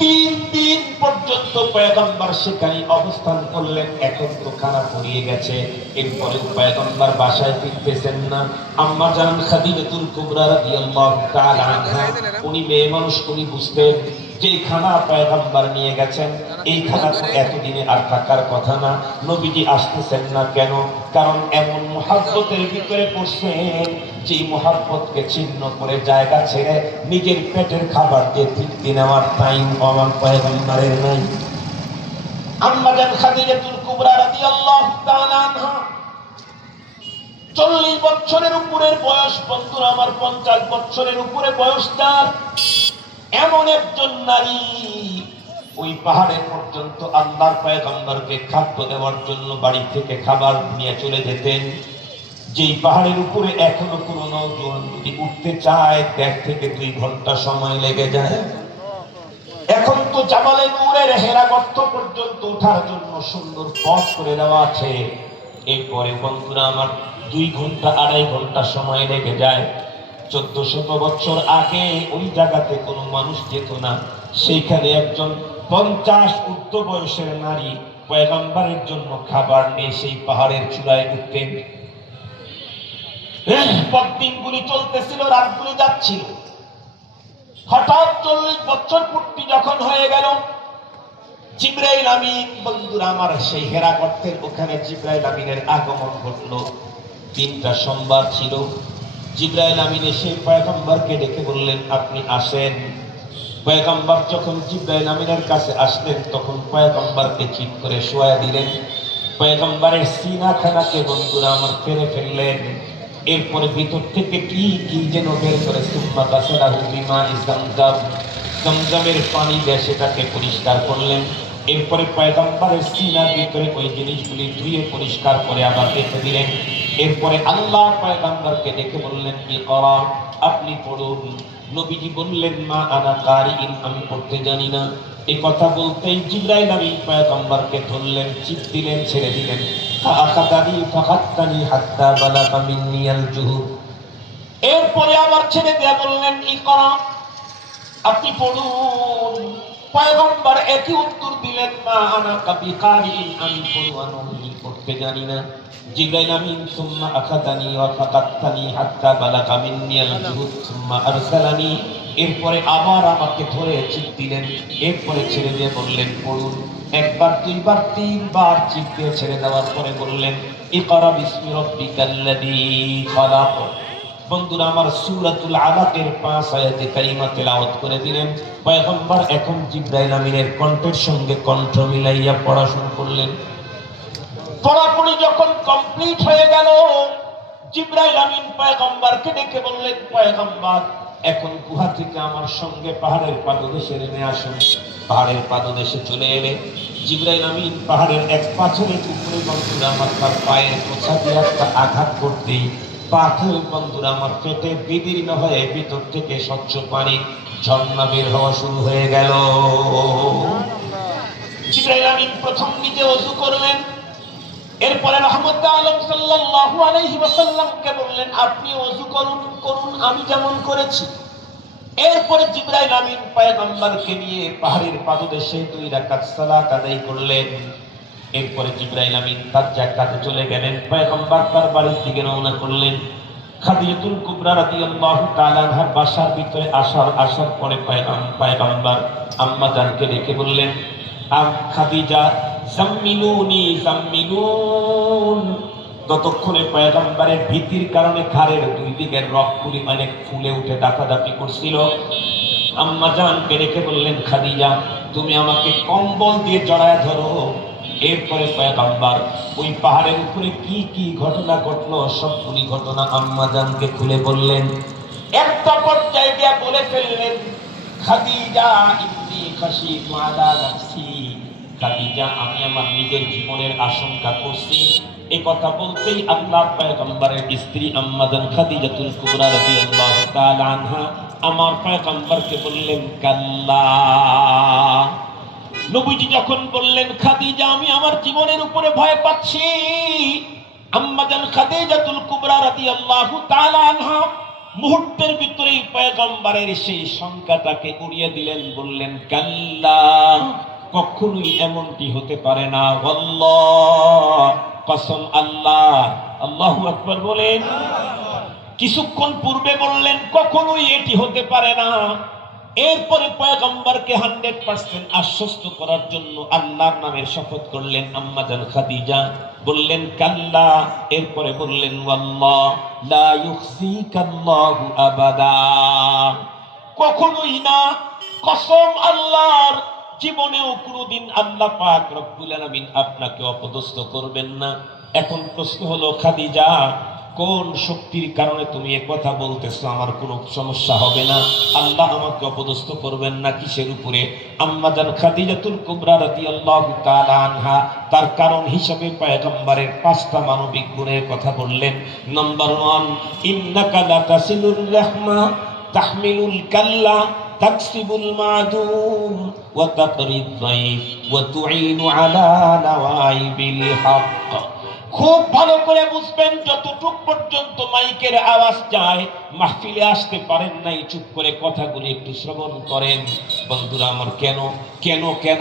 3 দিন পর্যন্ত পয়গম্বর সেখানে অবস্থান করলেন। এখন তো খানা পড়িয়ে গেছে, এরপরে পয়গম্বর বাসায় ফিরতেছেন না। আম্মা জান খাদিজাতুল কুবরা রাদিয়াল্লাহু তাআলা আনহা, উনি মেয়ে মানুষ, উনি বুঝতেন যে খানা পয়গম্বর নিয়ে গেছেন, এই খানা তো এতদিনে আর থাকার কথা না। নবীজি আসতেছেন না কেন? কারণ এমন মুহাব্বতের ভিতরে পড়ছেন, যে মুহাব্বতকে ছিন্ন করে জায়গা ছেড়ে নিজের পেটের খাবার দিয়ে তৃপ্তি নেওয়ার টাইম আমার পয়গম্বরের নাই। আম্মা জান খাদিজাতুল কুবরা রাদিয়াল্লাহু তাআলা আনহা 40 বছরের উপরের বয়স, বন্ধুরা আমার 50 বছরের উপরে বয়স তার, এমন একজন নারী ওই পাহাড়ে পর্যন্ত আল্লাহর পয়গম্বরকে খাদ্য দেওয়ার জন্য বাড়ি থেকে খাবার নিয়ে চলে যেতেন। যেই পাহাড়ের উপরে এখনো কোনো নৌজোয়ান যদি উঠতে চায় 1.5 থেকে 2 ঘন্টা সময় লেগে যায়। এখন তো জামালে নূরের হেরা গর্ত পর্যন্ত ওঠার জন্য সুন্দর পথ করে দেওয়া আছে, এরপরে বন্ধুরা আমার 2 ঘন্টা 2.5 ঘন্টা সময় লেগে যায়। 1400 বছর আগে ওই জায়গাতে কোনো মানুষ যেত না, সেইখানে একজন 50 ঊর্ধ্ব বয়সের নারী পয়গম্বরের জন্য খাবার নিয়ে সেই পাহাড়ের চূড়ায় উঠতেন। দিনগুলি চলতেছিল, রাতগুলি যাচ্ছিল। হঠাৎ 40 বছর পূর্তি যখন হয়ে গেল, জিবরাইল আমিন, বন্ধুরা আমার সেই হেরা গর্তের ওখানে জিবরাইল আমিনের আগমন ঘটলো। 3টা সোমবার ছিল। জিবরাইল আমিন এসে পয়গম্বরকে ডেকে বললেন, আপনি আসেন। পয়গম্বর যখন জিবরাইল আমিনের কাছে আসলেন, তখন পয়গম্বরকে চিৎ করে শোয়া দিলেন। পয়গম্বরের সিনাখানাকে বন্ধুরা আমার ফেলে ফেললেন। এরপরে ভিতর থেকে কি কি যেন বের করে সুম্মা গাসালাহু বিমা'i যামযাম, যামযামের পানি দিয়ে সেটাকে পরিষ্কার করলেন। এরপরে পয়গম্বরের সিনার ভিতরে ওই জিনিসগুলি ধুয়ে পরিষ্কার করে আবার রেখে দিলেন। এরপরে আল্লাহ পয়গম্বরকে ডেকে বললেন, ইকরা, আপনি পড়ুন। নবীজি বললেন, মা আনা কারিইন, আমি পড়তে জানি না। এই কথা বলতেই জিবরাইল আমিন পয়গম্বরকে ধরলেন, চিপ দিলেন, ছেড়ে দিলেন। ফাআখাযানি ফাখাত্তানি হাত্তা বালাগা মিন্নিয়াল জুহুদ। এরপরে আবার ছেড়ে দিয়ে বললেন, ইকরা, আপনি পড়ুন। পয়গম্বর একই উত্তর দিলেন, মা আনা বিকারিইন, আমি পড়তে জানি না। জিবরাইল আমিন সুম্মা আখাযানি ওয়া ফাকাত্তানি হাত্তা বালাগা মিন্নিয়াল জুহুদ সুম্মা আরসালানি। এরপরে আবার আমাকে ধরে চিপ দিলেন, এরপরে ছেড়ে দিয়ে বললেন, পড়ুন। 1 বার 2 বার 3 বার চিপ দিয়ে ছেড়ে দেওয়ার পরে বললেন, ইকরা বিসমি রাব্বিকাল্লাযী খালাক। বন্ধুরা আমার সূরাতুল আলাকের 5 আয়াতে কারিমা তেলাওয়াত করে দিলেন। পয়গম্বর এখন জিবরাইল আমিনের কণ্ঠের সঙ্গে কণ্ঠ মিলাইয়া পড়া শুরু করলেন। পড়াপড়ি যখন কমপ্লিট হয়ে গেল, জিবরাইল আমিন পয়গম্বরকে ডেকে বললেন, পয়গম্বর, এখন গুহা থেকে আমার সঙ্গে পাহাড়ের পাদদেশে নেমে আসুন। পাহাড়ের পাদদেশে চলে এলে জিবরাইল আমিন পাহাড়ের এক পাথরের উপরে বন্ধুরা আমার তার পায়ের পোছা দিয়ে একটা আঘাত করতেই পাথর বন্ধুরা আমার পেটে বিদীর্ণ হয়ে ভিতর থেকে স্বচ্ছ পানি ঝর্ণা বের হওয়া শুরু হয়ে গেল। জিবরাইল আমিন প্রথম নিজে ওযু করলেন, এরপরে রাহমাতুল আলম সাল্লাল্লাহু আলাইহি ওয়াসাল্লামকে বললেন, আপনি ওযু করুন, আমি যেমন করেছি। এরপরে জিবরাইল আমিন পয়গম্বরকে নিয়ে পাহাড়ের পাদদেশে 2 রাকাত সালাত আদায় করলেন। এরপরে জিবরাইল আমিন তার জায়গাতে চলে গেলেন। পয়গম্বর তার বাড়ির দিকে রওনা করলেন। খাদিজাতুল কুবরা রাদিয়াল্লাহু তাআলা আনহার বাসার ভিতরে আসার পরে পয়গম্বর আম্মা জানকে ডেকে বললেন, খাদিজা, জাম্মিলুনি জাম্মিলুন। ততক্ষণে পয়গম্বরের ভীতির কারণে ঘাড়ের 2 দিকের রগগুলি অনেক ফুলে উঠে দাপাদাপি করছিল। আম্মা জানকে ডেকে বললেন, খাদিজা, তুমি আমাকে কম্বল দিয়ে জড়ায় ধরো। এরপরে পয়গম্বর ওই পাহাড়ের উপরে কি কি ঘটনা ঘটলো সবগুলি ঘটনা আম্মা জানকে খুলে বললেন। একটা পর্যায়ে গিয়ে বলে ফেললেন, খাদিজা, ইন্নী খাশিতু আলা নাফসি। খাদিজা, আমি আমার নিজের জীবনের আশঙ্কা করছি। এই কথা বলতেই আল্লাহর পয়গম্বরের স্ত্রী আম্মাজান খাদিজাতুল কুবরা রাদিয়াল্লাহু তাআলা আনহা আমার পয়গম্বরকে বললেন, কাল্লা। নবীজি যখন বললেন, খাদিজা আমি আমার জীবনের উপরে ভয় পাচ্ছি, আম্মাজান খাদিজাতুল কুবরা রাদিয়াল্লাহু তাআলা আনহা মুহূর্তের ভিতরেই পয়গম্বরের সেই শঙ্কাটাকে উড়িয়ে দিলেন, বললেন, কাল্লা, কখনোই এমনটি হতে পারে না। আল্লাহ, কসম আল্লাহ। আল্লাহু আকবার বলেন। কিছুক্ষণ পূর্বে বললেন কখনোই এটি হতে পারে না। এরপরে পয়গম্বরকে 100% আশ্বস্ত করার জন্য আল্লাহর নামের শপথ করলেন আম্মাজান খাদিজা, বললেন কাল্লা। এরপরে বললেন ওয়াল্লাহ লা ইউখজিকাল্লাহু আবাদা, কখনোই না, কসম আল্লাহর, জীবনেও কোনোদিন আল্লাহ পাক রব্বুল আলামিন আপনাকে অপদস্থ করবেন না। এখন প্রশ্ন হলো, খাদিজা কোন শক্তির কারণে তুমি এ কথা বলতেছো? আমার কোনো সমস্যা হবে না, আল্লাহ আমাকে অপদস্থ করবেন না। কিসের উপরে? আম্মাজান খাদিজাতুল কুবরা রাদিয়াল্লাহু তাআলা আনহা তার কারণ হিসেবে পয়গম্বরের 5টা মানবিক গুণের কথা বললেন। নাম্বার 1, ইন্নাকা লাতাসিলুর রাহমা তাহমিলুল কাল্লা তাকসিবুল মাদুম ওয়া তাকরিদ যায়ফ ওয়া তুঈনু আলা নাওয়াইবিল হক। খুব ভালো করে বুঝবেন, যতটুক পর্যন্ত মাইকের আওয়াজ যায়, মাহফিলে আসতে পারেন নাই, চুপ করে কথাগুলি একটু শ্রবণ করেন। বন্ধুরা আমার, কেন কেন কেন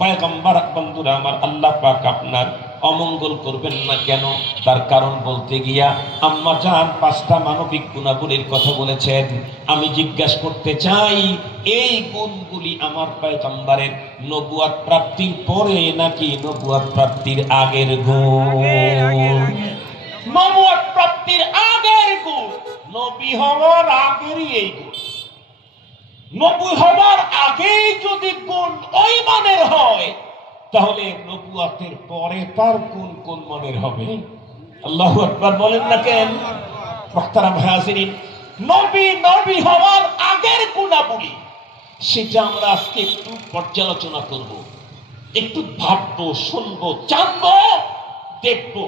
পয়গম্বর, বন্ধুরা আমার, আল্লাহ পাক আপনার অমঙ্গল করবেন না কেন? তার কারণ বলতে গিয়া আম্মা জান 5টা মানবিক গুণাবলীর কথা বলেছেন। আমি জিজ্ঞাসা করতে চাই, এই গুণগুলি আমার পয়গম্বরের নবুয়ত প্রাপ্তির পরে নাকি নবুয়ত প্রাপ্তির আগের গুণ? নবুয়ত প্রাপ্তির আগের গুণ, নবী হওয়ার আগেরই এই গুণ। নবী হওয়ার আগেই যদি গুণ ওই মানের হয়, তাহলে নবুয়তের পরে তার কোন কোন মানের হবে? আল্লাহু আকবার বলেন না কেন? মুহতারাম হাজিরিন, নবী হওয়ার আগের গুণাবলী, সেটা আমরা আজকে একটু পর্যালোচনা করব, একটু ভাববো, শুনবো, জানবো, দেখবো।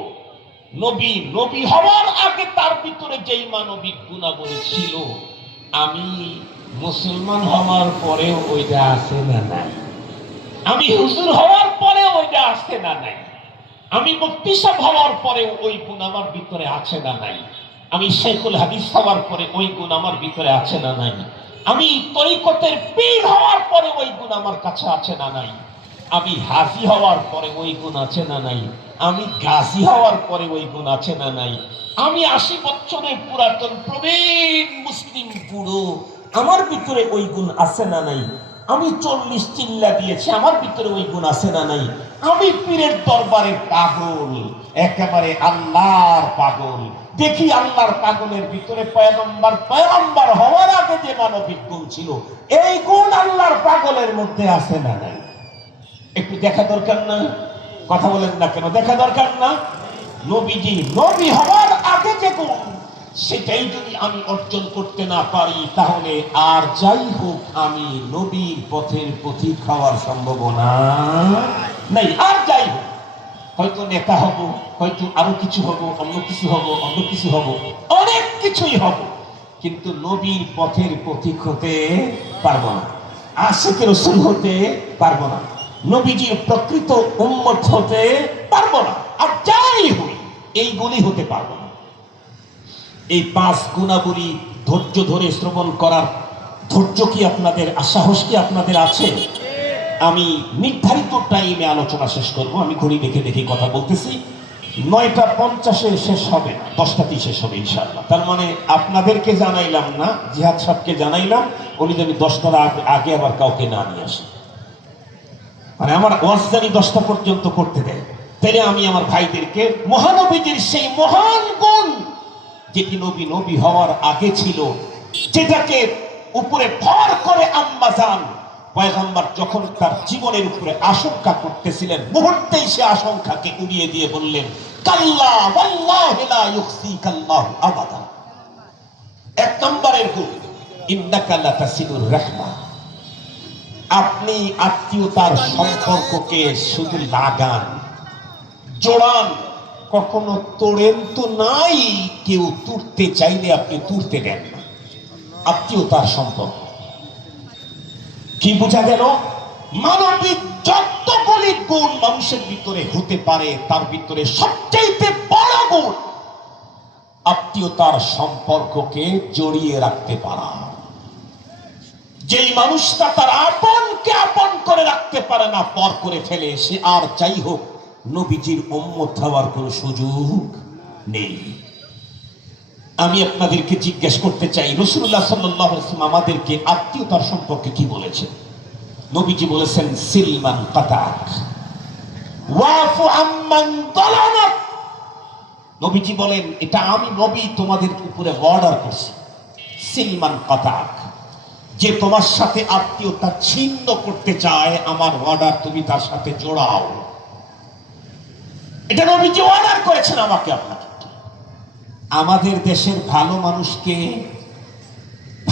নবী হওয়ার আগে তার ভিতরে যেই মানবিক গুণাবলী ছিল, আমি মুসলমান হওয়ার পরেও ওইটা আছে না নাই? আমি হুজুর হওয়ার পরে ওইটা আছে না নাই? আমি মুফতি সাহেব হওয়ার পরে ওই গুণ আমার ভিতরে আছে না নাই? আমি শেখুল হাদিস হওয়ার পরে ওই গুণ আমার ভিতরে আছে না নাই? আমি তরিকতের পীর হওয়ার পরে ওই গুণ আমার কাছে আছে না নাই? আমি হাজি হওয়ার পরে ওই গুণ আছে না নাই? আমি গাজী হওয়ার পরে ওই গুণ আছে না নাই? আমি 80 বছরের পুরাতন প্রবীণ মুসলিম বুড়ো, আমার ভিতরে ওই গুণ আছে না নাই? আমি 40 চিল্লা দিয়েছি, আমার ভিতরে ওই গুণ আছে না নাই? আমি পীরের দরবারের পাগল, একেবারে আল্লাহর পাগল, দেখি আল্লাহর পাগলের ভিতরে পয়গম্বর হওয়ার আগে যে মানবিক গুণ ছিল, এই গুণ আল্লাহর পাগলের মধ্যে আছে না নাই? একটু দেখা দরকার না? কথা বলেন না কেন? দেখা দরকার না? নবী হওয়ার আগে যে গুণ, সেটাই যদি আমি অর্জন করতে না পারি, তাহলে আর যাই হোক আমি নবীর পথের পথিক হওয়ার সম্ভাবনা নাই। আর যাই হোক, হয়তো নেতা হব, হয়তো আরো কিছু হব, অন্য কিছু হব, অনেক কিছুই হব, কিন্তু নবীর পথের পথিক হতে পারবো না, আশিকে রাসূল হতে পারবো না, নবীজির প্রকৃত উম্মত হতে পারবো না। আর যাই হই, এইগুলি হতে পারবো না। এই 5 গুণাবলী ধৈর্য ধরে শ্রবণ করার ধৈর্য কি আপনাদের, সাহস কি আপনাদের আছে? আমি নির্ধারিত টাইমে আলোচনা শেষ করব। আমি ঘড়ি দেখে দেখে কথা বলতেছি। 9:50 শেষ হবে না, 10টাতেই শেষ হবে ইনশাআল্লাহ। তার মানে আপনাদেরকে জানাইলাম না, জিহাদ সাহেবকে জানাইলাম, উনি যদি 10টার আগে আবার কাউকে না নিয়ে আসে, মানে আমার ওয়াজ জানি 10টা পর্যন্ত করতে দেয়, তাহলে আমি আমার ভাইদেরকে মহানবীজির সেই মহান গুণ, যেটি নবী হওয়ার আগে ছিল, যেটাকে উপরে ভর করে আম্মা জান পয়গম্বর যখন তার জীবনের উপরে আশঙ্কা করতেছিলেন, মুহূর্তেই সে আশঙ্কাকে উড়িয়ে দিয়ে বললেন, কাল্লা ওয়াল্লাহি লা ইউখজিকাল্লাহু আবাদা। 1 নম্বরের গুণ, ইন্নাকা লাতাসিলুর রাহমা। আপনি আত্মীয়তার সম্পর্ককে শুধু লাগান, জোড়ান, কখনো তোড়েন তো নাই। কেউ তুড়তে চাইলে আপনি তুড়তে দেন না। আত্মীয়তার সম্পর্ক কি বোঝা গেল? মানবিক যতগুলি গুণ মানুষের ভিতরে হতে পারে, তার ভিতরে সবচেয়ে বড় গুণ আত্মীয়তার সম্পর্ককে জড়িয়ে রাখতে পারা। যেই মানুষটা তার আপনকে আপন করে রাখতে পারে না, পর করে ফেলে, সে আর যাই হোক নবীজির উম্মত হওয়ার কোনো সুযোগ নেই। আমি আপনাদেরকে জিজ্ঞেস করতে চাই, রাসূলুল্লাহ সাল্লাল্লাহু আলাইহি ওয়াসাল্লাম আমাদেরকে আত্মীয়তার সম্পর্কে কি বলেছেন? নবীজি বলেছেন, সিলমান কাতাক ওয়াফু আম্মান যালামাক। নবীজি বলেন, এটা আমি নবী তোমাদের উপরে অর্ডার করছি। সিলমান কাতাক, যে তোমার সাথে আত্মীয়তা ছিন্ন করতে চায়, আমার অর্ডার তুমি তার সাথে জোড়াও। এটা নবীজি অর্ডার করেছেন আমাকে আপনাকে। আমাদের দেশের ভালো মানুষকে,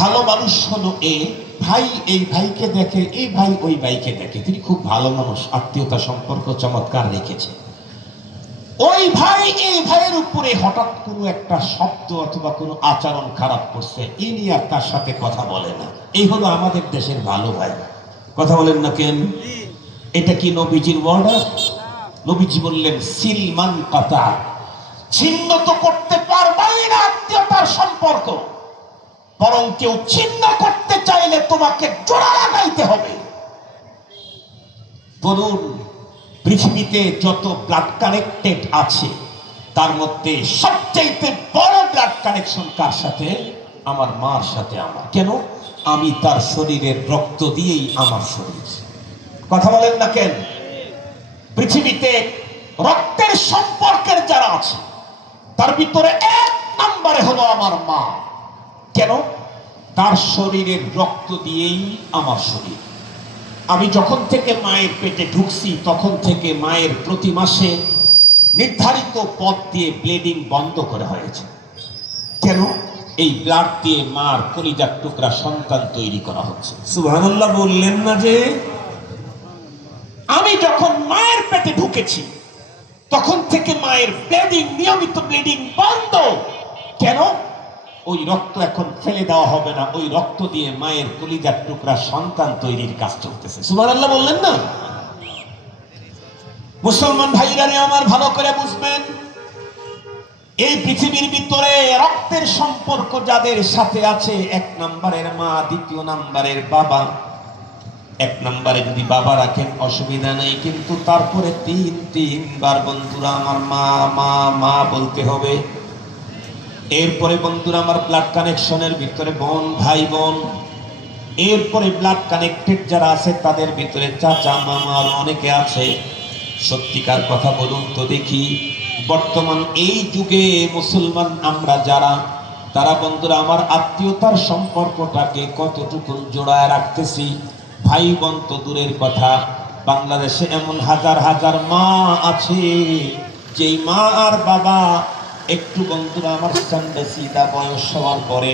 ভালো মানুষ হলো এ ভাই এই ভাইকে দেখে, এই ভাই ওই ভাইকে দেখে, তিনি খুব ভালো মানুষ, আত্মীয়তা সম্পর্ক চমৎকার রেখেছে। ওই ভাই এই ভাইয়ের উপরে হঠাৎ কোনো একটা শব্দ অথবা কোনো আচরণ খারাপ করছে, এই নিয়ে আর তার সাথে কথা বলে না। এই হলো আমাদের দেশের ভালো ভাই। কথা বলেন না কেন? এটা কি নবীজির অর্ডার? নবীজি বললেন, সিলমান কাতা, ছিন্ন তো করতে পারবাই না আত্মীয়তার সম্পর্ক, বরং কেউ ছিন্ন করতে চাইলে তোমাকে জোড়া লাগাইতে হবে। বলুন, পৃথিবীতে যত ব্লাড কানেক্টেড আছে তার মধ্যে সবচেয়ে বড় ব্লাড কানেকশন কার সাথে? আমার মার সাথে আমার। কেন? আমি তার শরীরের রক্ত দিয়েই আমার শরীর। কথা বলেন না কেন? পৃথিবীতে রক্তের সম্পর্কের যারা আছে তার ভিতরে এক নম্বরে হলো আমার মা। কেন? তার শরীরের রক্ত দিয়েই আমার শরীর। আমি যখন থেকে মায়ের পেটে ঢুকছি তখন থেকে মায়ের প্রতি মাসে নির্ধারিত পথ দিয়ে ব্লিডিং বন্ধ করা হয়েছে। কেন? এই ব্লাড দিয়ে মার কলিজার টুকরা সন্তান তৈরি করা হচ্ছে। সুবহানাল্লাহ বললেন না? যে আমি যখন মায়ের পেটে ঢুকেছি তখন থেকে মায়ের ব্লিডিং, নিয়মিত ব্লিডিং বন্ধ। কেন? ওই রক্ত এখন ফেলে দেওয়া হবে না, ওই রক্ত দিয়ে মায়ের কলিজার টুকরা সন্তান তৈরির কাজ চলতেছে। সুবহানাল্লাহ বললেন না? মুসলমান ভাইরা আমার ভালো করে বুঝবেন, এই পৃথিবীর ভিতরে রক্তের সম্পর্ক যাদের সাথে আছে, এক নম্বরের মা, দ্বিতীয় নম্বরের বাবা। এক নম্বরে যদি বাবা রাখেন অসুবিধা নেই, কিন্তু তারপরে তিনবার বন্ধুরা আমার মা মা মা বলতে হবে। এরপরে বন্ধুরা আমার ব্লাড কানেকশনের ভিতরে বোন, ভাই বোন। এরপরে ব্লাড কানেক্টেড যারা আছে তাদের ভিতরে চাচা, মামা, আর অনেকে আছে। সত্যিকার কথা বলুন তো দেখি, বর্তমান এই যুগে মুসলমান আমরা যারা, তারা বন্ধুরা আমার আত্মীয়তার সম্পর্কটাকে কতটুকু জোড়ায় রাখতেছি? ভাই বোন তো দূরের কথা, বাংলাদেশে এমন হাজার হাজার মা আছে যেই মা আর বাবা একটু বন্ধুরা আমার সামনে সিধা বয়স হওয়ার পরে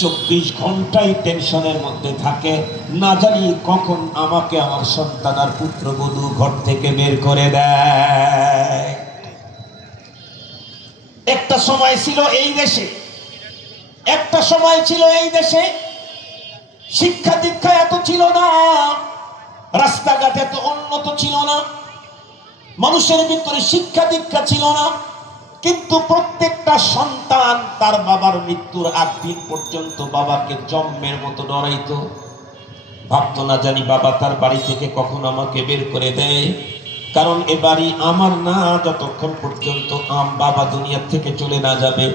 24 ঘন্টাই টেনশনের মধ্যে থাকে, না জানি কখন আমাকে আমার সন্তান আর পুত্রবধূ ঘর থেকে বের করে দেয়। একটা সময় ছিল এই দেশে, একটা সময় ছিল এই দেশে শিক্ষা দীক্ষা এত ছিল না, রাস্তাঘাট এত উন্নত ছিল না, মানুষের ভিতরে শিক্ষা দীক্ষা ছিল না, কিন্তু প্রত্যেকটা সন্তান তার বাবার মৃত্যুর আগ দিন পর্যন্ত বাবাকে জন্মের মতো ডরাইতো। ভাবতো না জানি বাবা তার বাড়ি থেকে কখন আমাকে বের করে দেয়, কারণ এ বাড়ি আমার না, যতক্ষণ পর্যন্ত বাবা দুনিয়া থেকে চলে না যাবে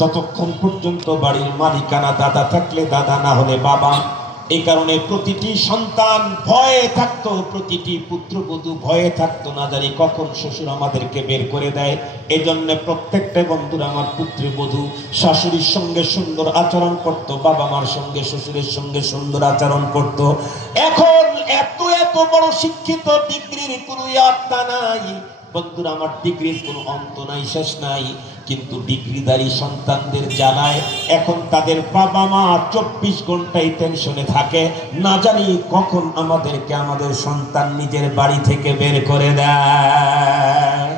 ততক্ষণ পর্যন্ত বাড়ির মালিকানা দাদা থাকলে দাদা, না হলে বাবা। এই কারণে প্রতিটি সন্তান ভয়ে থাকতো, প্রতিটি পুত্রবধূ ভয়ে থাকতো, না জানি কখন শ্বশুর আমাদেরকে বের করে দেয়। এই জন্য প্রত্যেকটা বন্ধুরা আমার পুত্রবধূ শাশুড়ির সঙ্গে সুন্দর আচরণ করত, বাবা মার সঙ্গে শ্বশুরের সঙ্গে সুন্দর আচরণ করত। এখন এত এত বড় শিক্ষিত, ডিগ্রির কোনো আত্মা নাই বন্ধুরা আমার, ডিগ্রির কোনো অন্ত নাই, শেষ নাই। কিন্তু ডিগ্রিধারী সন্তানদের জ্বালায় এখন তাদের বাবা মা 24 ঘন্টাই টেনশনে থাকে, না জানি কখন আমাদেরকে আমাদের সন্তান নিজের বাড়ি থেকে বের করে দেয়।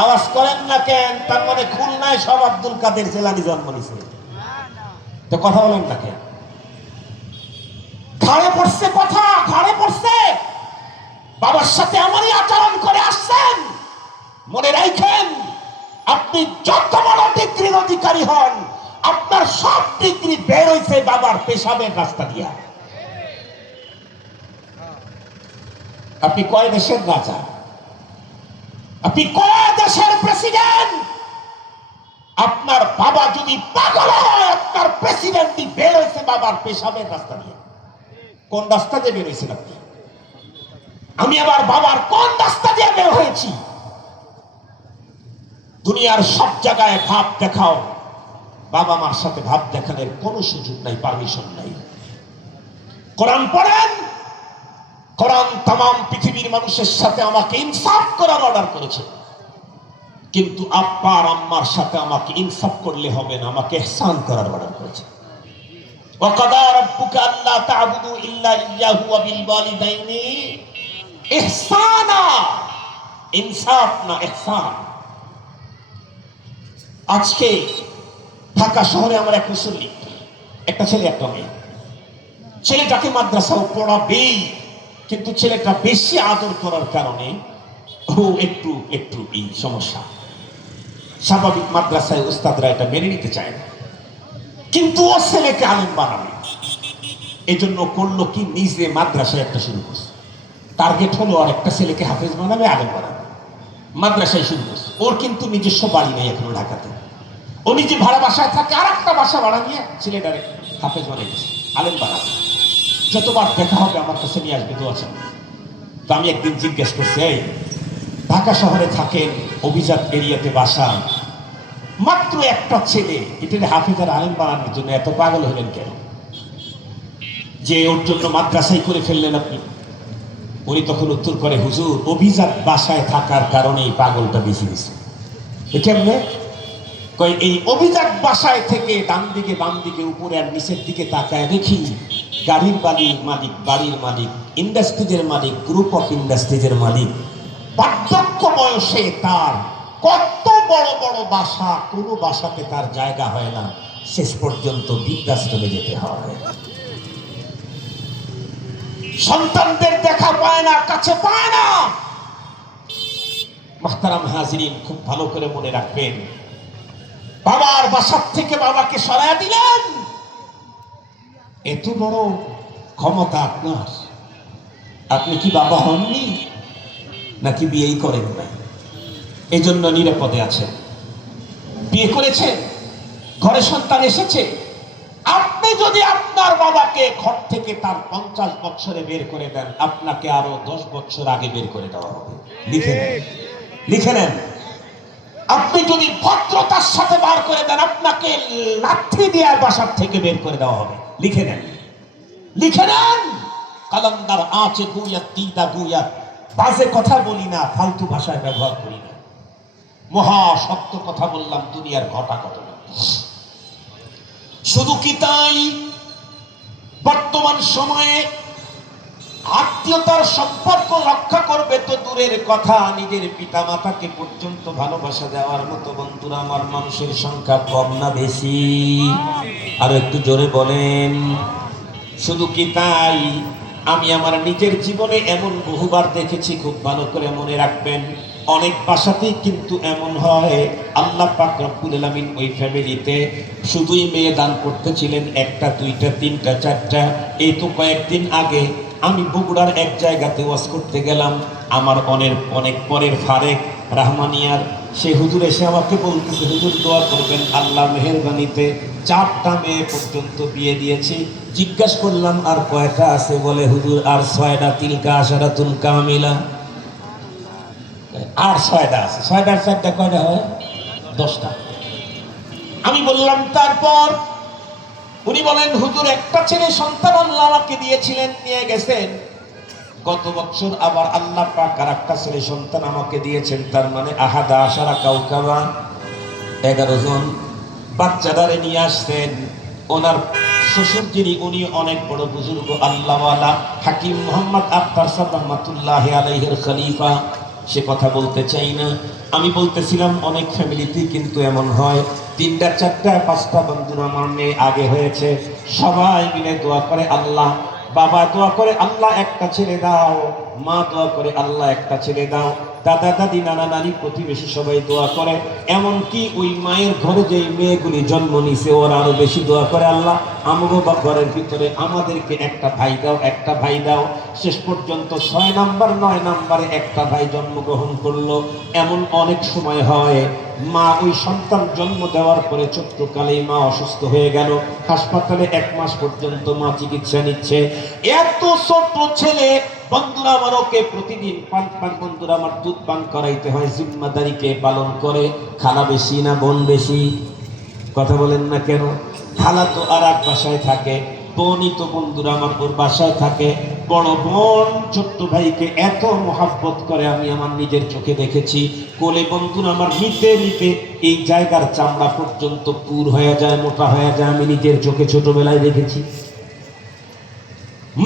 আওয়াজ করেন না কেন? তার মানে খুলনায় সব আব্দুল কাদের জেলানি জন্ম নিছে, তো কথা বলেন না কেন? ঘাড়ে পড়ছে কথা, ঘাড়ে পড়ছে। বাবার সাথে আমারই আচরণ করে আসছেন, মনে রাখেন আপনি যত বড় ডিগ্রির অধিকারী হন, আপনার সব ডিগ্রি বের হইছে বাবার পেশাবের রাস্তা দিয়া। আপনি কয় দেশের রাজা, আপনি কয় দেশের প্রেসিডেন্ট, আপনার বাবা যদি পাগল হয়, আপনার প্রেসিডেন্টই বের হইছে বাবার পেশাবের রাস্তা দিয়ে। কোন রাস্তা দিয়ে বের হয়েছেন আপনি? আমি আবার বাবার কোন রাস্তা দিয়ে বের হয়েছি? দুনিয়ার সব জায়গায় ভাব দেখাও, বাবা মার সাথে ভাব দেখানোর কোনো সুযোগ নাই, পারমিশন নাই। কোরআন পড়েন, কোরআন তাম পৃথিবীর মানুষের সাথে আমাকে ইনসাফ করার অর্ডার করেছে, কিন্তু আব্বা আর আম্মার সাথে আমাকে ইনসাফ করলে হবে না, আমাকে ইহসান করার অর্ডার করেছে। ওয়াকাদা রাব্বুকা আল্লা তা'বুদু ইল্লা ইয়্যাহু ওয়া বিল ওয়ালিদাইনি ইহসানা, ইনসাফ না ইহসান। আজকে ঢাকা শহরে আমার এক মুসল্লি, একটা ছেলে একটা মেয়ে, ছেলেটাকে মাদ্রাসাও পড়াবেই, কিন্তু ছেলেটা বেশি আদর করার কারণে ও একটু একটু এই সমস্যা। স্বাভাবিক মাদ্রাসায় উস্তাদরা এটা মেনে নিতে চায় না, কিন্তু ও ছেলেকে আলেম বানাবে, এজন্য করলো কি, নিজে মাদ্রাসায় একটা শুরু করছে। টার্গেট হলো আর একটা ছেলেকে হাফেজ বানাবে, আলেম বানাবে, মাদ্রাসায় শুরু করছে। ওর কিন্তু নিজস্ব বাড়ি নেই এখনো ঢাকাতে, ও নিজে ভাড়া বাসায় থাকে, আর একটা বাসা ভাড়া নিয়ে ছেলেটারে হাফেজ বানিয়ে গেছে, আলেম বানাবে। যতবার দেখা হবে আমার কাছে নিয়ে আসবে, তো আছেন। তো আমি একদিন জিজ্ঞেস করছি, এই ঢাকা শহরে থাকেন, অভিজাত এরিয়াতে বাসা, মাত্র একটা ছেলে, এটা হাফেজ আর আলেম বানানোর জন্য এত পাগল হলেন কেন, যে ওর জন্য মাদ্রাসাই করে ফেললেন আপনি? উনি তখন উত্তর করে, হুজুর অভিজাত বাসায় থাকার কারণে পাগলটা বেশি গেছে। কেমনে? কই এই অভিজাত বাসায় থেকে ডান দিকে বাম দিকে উপরে আর নিচের দিকে তাকায় দেখি গাড়ির মালিক, বাড়ির মালিক, ইন্ডাস্ট্রিজের মালিক, গ্রুপ অফ ইন্ডাস্ট্রিজের মালিক, বার্ধক্য বয়সে তার কত বড় বড় বাসা, কোনো বাসাতে তার জায়গা হয় না, শেষ পর্যন্ত বৃদ্ধাশ্রমে যেতে হয়। সন্তানদের দেখা পায় না, কাছে পায় না। মুহতারাম হাজিরিন, খুব ভালো করে মনে রাখবেন, বাবার বাসার থেকে বাবাকে সরায়া দিলেন, এত বড় ক্ষমতা আপনার। আপনি কি বাবা হননি, নাকি বিয়েই করেন না? এই জন্য নিরাপদে আছেন। বিয়ে করেছেন, ঘরে সন্তান এসেছে। আপনি যদি আপনার বাবাকে ঘর থেকে তার 50 বছরে বের করে দেন, আপনাকে আরো 10 বছর আগে বের করে দেওয়া হবে। লিখে নেন, লিখে নেন। আপনি যদি ভদ্রতার সাথে বার করে দেন, আপনাকে লাঠি দিয়ে বাসার থেকে বের করে দেওয়া হবে। লিখে নেন, লিখে নেন। কালান্দার আঁচে গুইয়া তিদা গুইয়া, বাজে কথা বলি না, ফালতু ভাষায় ব্যবহার করি না, মহা সত্য কথা বললাম, দুনিয়ার ঘটা ঘটনা। শুধু কি তাই, বর্তমান সময়ে আত্মীয়তার সম্পর্ক রক্ষা করবে তো দূরের কথা, নিজের পিতা মাতাকে পর্যন্ত ভালোবাসা দেওয়ার মতো বন্ধুরা আমার মানুষের সংখ্যা কম না বেশি? আরো একটু জোরে বলেন। শুধু কি তাই, আমি আমার নিজের জীবনে এমন বহুবার দেখেছি, খুব ভালো করে মনে রাখবেন। অনেক বাসাতেই কিন্তু এমন হয়, আল্লাহ পাক রব্বুল আলামিন ওই ফ্যামিলিতে শুধুই মেয়ে দান করতেছিলেন, একটা দুইটা তিনটা চারটা। এই তো কয়েকদিন আগে আমি বগুড়ার এক জায়গাতে ওয়াজ করতে গেলাম, আমার অনেক পরের ফারেক রাহমানিয়ার সে হুজুর এসে আমাকে বলতেছে, হুজুর দোয়া করবেন, আল্লাহ মেহেরবানিতে 4টা মেয়ে পর্যন্ত বিয়ে দিয়েছি। জিজ্ঞাসা করলাম আর কয়টা আছে? বলে হুজুর আর 6টা, তিলকা আশারাতুন কামিলা, আর 6টা আছে। 6টার 4টা কয়টা হয়? 10টা। আমি বললাম তারপর? উনি বলেন, হুজুর একটা ছেলে সন্তান আল্লাহ আমাকে দিয়েছিলেন, নিয়ে গেছেন। গত বছর আবার আল্লাহ পাক আর একটা ছেলে সন্তান আমাকে দিয়েছেন। তার মানে আহাদা আশারা কাউকাবা, 11 জন বাচ্চাদারে নিয়ে আসতেন। ওনার শ্বশুর যিনি, উনি অনেক বড় বুজুর্গ আল্লাহওয়ালা হাকিম মোহাম্মদ আখতার সাহেব রহমাতুল্লাহি আলাইহির খলিফা। সে কথা বলতে চাই না, আমি বলতেছিলাম অনেক ফ্যামিলিতেই কিন্তু এমন হয়, 3টা 4টা 5টা বন্ধুর আমার মেয়ে আগে হয়েছে, সবাই মিলে দোয়া করে আল্লাহ, বাবা দোয়া করে আল্লাহ একটা ছেড়ে দাও, মা দোয়া করে আল্লাহ একটা ছেড়ে দাও, দাদা দাদি নানা নানি প্রতিবেশী সবাই দোয়া করে, এমনকি ওই মায়ের ঘরে যে মেয়েগুলি জন্ম নিছে ওরা আরো বেশি দোয়া করে আল্লাহ আমগো বা ঘরের ভিতরে আমাদেরকে একটা ভাই দাও, একটা ভাই দাও। শেষ পর্যন্ত 6 নাম্বার 9 নাম্বারে একটা ভাই জন্মগ্রহণ করলো। এমন অনেক সময় হয় মা ওই সন্তান জন্ম দেওয়ার পরে ছোট্টকালেই মা অসুস্থ হয়ে গেল, হাসপাতালে 1 মাস পর্যন্ত মা চিকিৎসা নিচ্ছে। এত ছোট ছেলে বন্ধুরা আমার, ওকে প্রতিদিন পান বন্ধুরা আমার দুধ পান করাইতে হয়, জিম্মাদারিকে পালন করে। খালা বেশি না বোন বেশি? কথা বলেন না কেন? খালা তো আর এক বাসায় থাকে, বোনই তো বন্ধুরা আমার ওর বাসায় থাকে। বড় বোন ছোট্ট ভাইকে এত মহাব্বত করে আমি আমার নিজের চোখে দেখেছি। কোলে বন্ধুরা আমার নিতে নিতে এই জায়গার চামড়া পর্যন্ত পুর হয়ে যায়, মোটা হয়ে যায়, আমি নিজের চোখে ছোটবেলায় দেখেছি।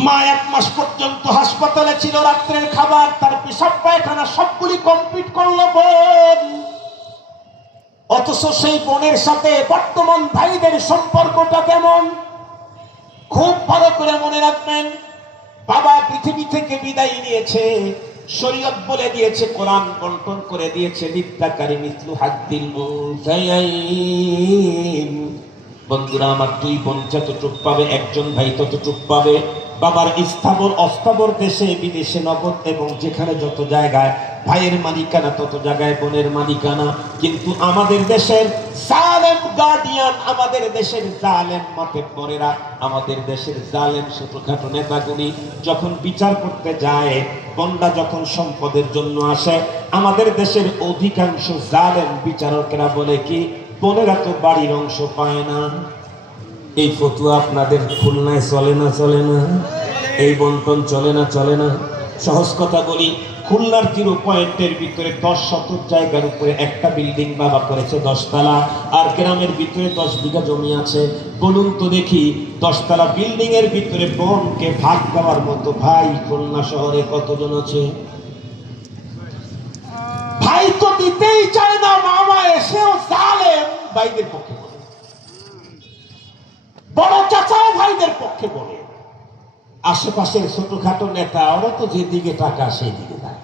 মা 1 মাস পর্যন্ত হাসপাতালে ছিল, রাত্রের খাবার তার পেশাব পায়খানা সবগুলি কমপ্লিট করলো বোন। অথচ সেই বোনের সাথে বর্তমান ভাইদের সম্পর্কটা কেমন খুব ভালো করে মনে রাখবেন। বাবা পৃথিবী থেকে বিদায় নিয়েছে, শরীয়ত বলে দিয়েছে, কোরআন বন্টন করে দিয়েছে, বিদ্যাকারী মিসলু হাদ্দিল উনসায়াইন। বন্ধুরা আমার, 2 বোন যতটুক পাবে, 1জন ভাই ততটুক পাবে। বাবার স্থাবর অস্থাবর দেশে বিদেশে নগদ এবং যেখানে যত জায়গায় ভাইয়ের মালিকানা তত জায়গায় বোনের মালিকানা। কিন্তু আমাদের দেশের জালেম গার্ডিয়ান, আমাদের দেশের জালেম মাতব্বরেরা, আমাদের দেশের জালেম ছোটখাটো নেতাগুলি যখন বিচার করতে যায়, বোনরা যখন সম্পদের জন্য আসে, আমাদের দেশের অধিকাংশ জালেম বিচারকেরা বলে কি, বোনেরা তো বাড়ির অংশ পায় না। এই ফতুয়া আপনাদের খুলনায় চলে না? চলে না? এই বন্টন চলে না? চলে না? সহজ কথা বলি, খুলনার 0 পয়েন্টের ভিতরে 10 শতক জায়গার উপরে একটা বিল্ডিং বাবা করেছে 10 তলা, আর গ্রামের ভিতরে 10 বিঘা জমি আছে। বলুন তো দেখি, 10 তলা বিল্ডিং এর ভিতরে বোনকে ভাগ দেওয়ার মতো ভাই খুলনা শহরে কতজন আছে? ভাই তো দিতেই চায় না, মামা এসেও জালেম ভাইদের পক্ষে বলে, বড় চাচাও ভাইদের পক্ষে বলে। আশেপাশের ছোটখাটো নেতা ওরা তো যেদিকে টাকা সেই দিকে যায়।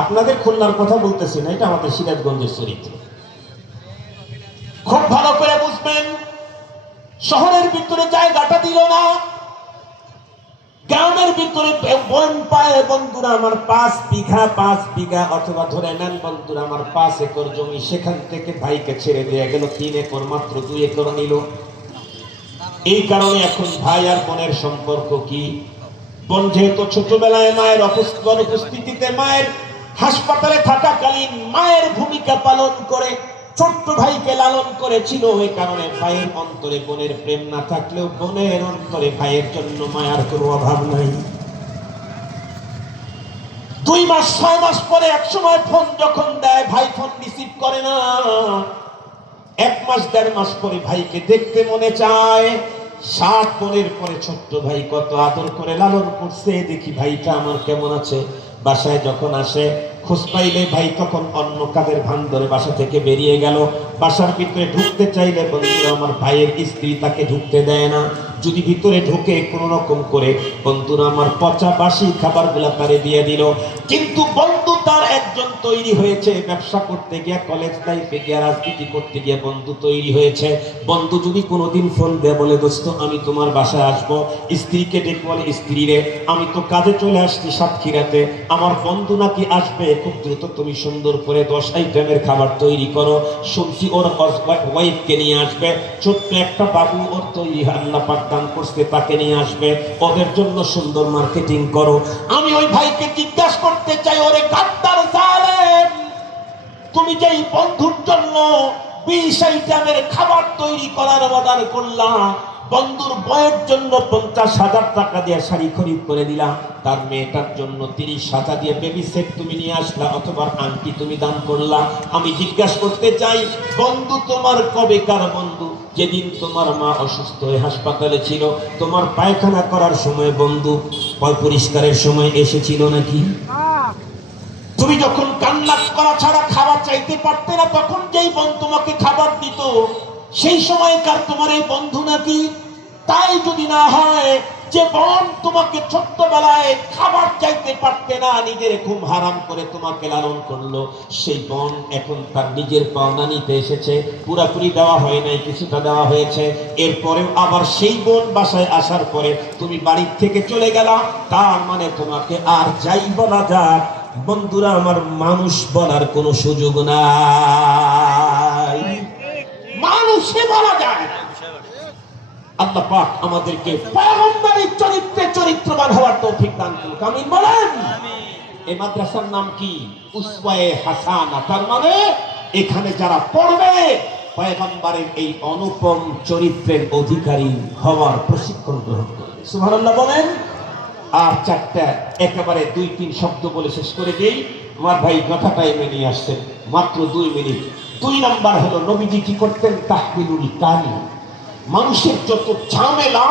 আপনাদের খুলনার কথা বলতেছি না, এটা আমাদের সিরাজগঞ্জের চরিত্র। খুব ভালো করে বুঝবেন, শহরের ভিতরে জায়গাটা দিল না, গ্রামের ভিতরে বোন পায় বন্ধুরা আমার 5 বিঘা অথবা ধরে নেন বন্ধুরা আমার 5 একর জমি, সেখান থেকে ভাইকে ছেড়ে দিয়ে গেল 3 একর, মাত্র 2 একর নিল। এই কারণে এখন ভাই আর বোনের সম্পর্ক কি? বোন যেহেতু ছোটবেলায় মায়ের অনুপস্থিতিতে, মায়ের হাসপাতালে থাকাকালীন মায়ের ভূমিকা পালন করে ছোট্ট ভাইকে লালন করেছিল, এই কারণে ভাইয়ের অন্তরে বোনের প্রেম না থাকলেও বোনের অন্তরে ভাইয়ের জন্য মায়ার কোনো অভাব নাই। 2 মাস 6 মাস পরে এক সময় ফোন যখন দেয়, ভাই ফোন রিসিভ করে না। 1 মাস 1.5 মাস পরে ভাইকে দেখতে মনে চায়। 7 বোনের পরে ছোট্ট ভাই কত আদর করে লালন করছে, দেখি ভাইটা আমার কেমন আছে। বাসায় যখন আসে, খোঁজ পাইলে ভাই তখন অন্য কাজের ভান ধরে বাসা থেকে বেরিয়ে গেল। বাসার ভিতরে ঢুকতে চাইলে বন্ধুরা আমার ভাইয়ের স্ত্রী তাকে ঢুকতে দেয় না। যদি ভিতরে ঢুকে কোন রকম করে বন্ধুরা আমার পচা বাসি খাবারগুলা তারে দিয়ে দিল। কিন্তু বন্ধু তার একজন তৈরি হয়েছে, ব্যবসা করতে গিয়ে, কলেজ লাইফে গিয়ে, রাজনীতি করতে গিয়ে বন্ধু তৈরি হয়েছে। বন্ধু যদি কোনোদিন ফোন দেয়, বলে দোস্ত আমি তোমার বাসায় আসবো, স্ত্রীকে ডেকে বলে স্ত্রী রে আমি তো কাজে চলে আসছি সাতক্ষীরাতে, আমার বন্ধু নাকি আসবে, খুব দ্রুত তুমি সুন্দর করে 10 আইটেমের খাবার তৈরি করো, শুনছি ওর ওয়াইফকে নিয়ে আসবে, ছোট্ট একটা বাবু ওর তৈরি আল্লাহ পাক দান করছে তাকে নিয়ে আসবে, ওদের জন্য সুন্দর মার্কেটিং করো। আমি ওই ভাইকে জিজ্ঞাসা করতে চাই, ওরে গাদ্দার জালেম, তুমি যেই বন্ধুর জন্য 20 আইটেমের খাবার তৈরি করার অর্ডার করলা, বন্ধুর বইয়ের জন্য 50,000 টাকা দিয়ে শাড়ি খরিদ করে দিলাম, তার মেয়েটার জন্য 30,000 দিয়ে বেবি সেট তুমি নিয়ে আসলা অথবা আংটি তুমি দান করলা। আমি জিজ্ঞাসা করতে চাই, বন্ধু তোমার কবেকার বন্ধু? যেদিন তোমার মা অসুস্থ হয়ে হাসপাতালে ছিল, তোমার পায়খানা করার সময় বন্ধু পরিষ্কারের সময় এসেছিল নাকি? তুমি যখন কান্না করা ছাড়া খাবার চাইতে পারতে না, তখন যেই বোন তোমাকে খাবার দিত, সেই সময়কার তোমার এই বন্ধু নাকি? তাই যদি না হয়, যে বোন তোমাকে ছোট্টবেলায় খাবার চাইতে পারতে না, নিজের ঘুম হারাম করে তোমাকে লালন করলো, সেই বোন এখন তার নিজের পাওনা নিতে এসেছে। পুরাপুরি দেওয়া হয় নাই, কিছুটা দেওয়া হয়েছে। এরপরেও আবার সেই বোন বাসায় আসার পরে তুমি বাড়ির থেকে চলে গেলা, তার মানে তোমাকে আর যাই বলা যাক বন্ধুরা আমার, মানুষ বলার কোনো সুযোগ নাই, মানুষে বলা যায় না। আল্লাহ পাক আমাদেরকে পয়গম্বরের চরিত্রে চরিত্রবান হওয়ার তৌফিক দান করুন, আমিন বলেন। এই মাদ্রাসার নাম কি? উসওয়ায়ে হাসানা। তার মানে এখানে যারা পড়বে পয়গম্বরের এই অনুপম চরিত্রের অধিকারী হওয়ার প্রশিক্ষণ গ্রহণ করবে। সুবহানাল্লাহ বলেন। আর চারটা একেবারে 2-3 শব্দ বলে শেষ করে দেই। আমার ভাই কথাটাই মেনে আসছেন, মাত্র 2 মিনিট। 2 নাম্বার হলো, নবীজি কি করতেন? তাহমিলুল কালি। মানুষের যত ঝামেলা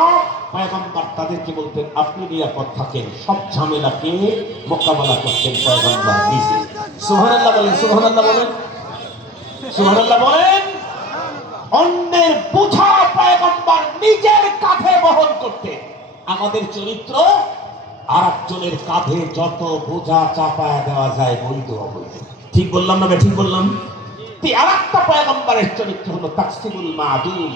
পয়গম্বর তাদেরকে বলতেন আপনি নিরাপদ থাকেন, সব ঝামেলাকে মোকাবেলা করতেন পয়গম্বর নিজে। সুবহানাল্লাহ বলেন, সুবহানাল্লাহ বলেন, সুবহানাল্লাহ বলেন। অন্যের বোঝা পয়গম্বর নিজের কাঁধে বহন করতেন। আমাদের চরিত্র আরেকজনের কাঁধে যত বোঝা চাপায় দেওয়া যায়, বৈধ অবৈধ। ঠিক বললাম না? ঠিক বললাম। আরেকটা পয়গম্বরের চরিত্র হলো তাকসিমুল মাদুম।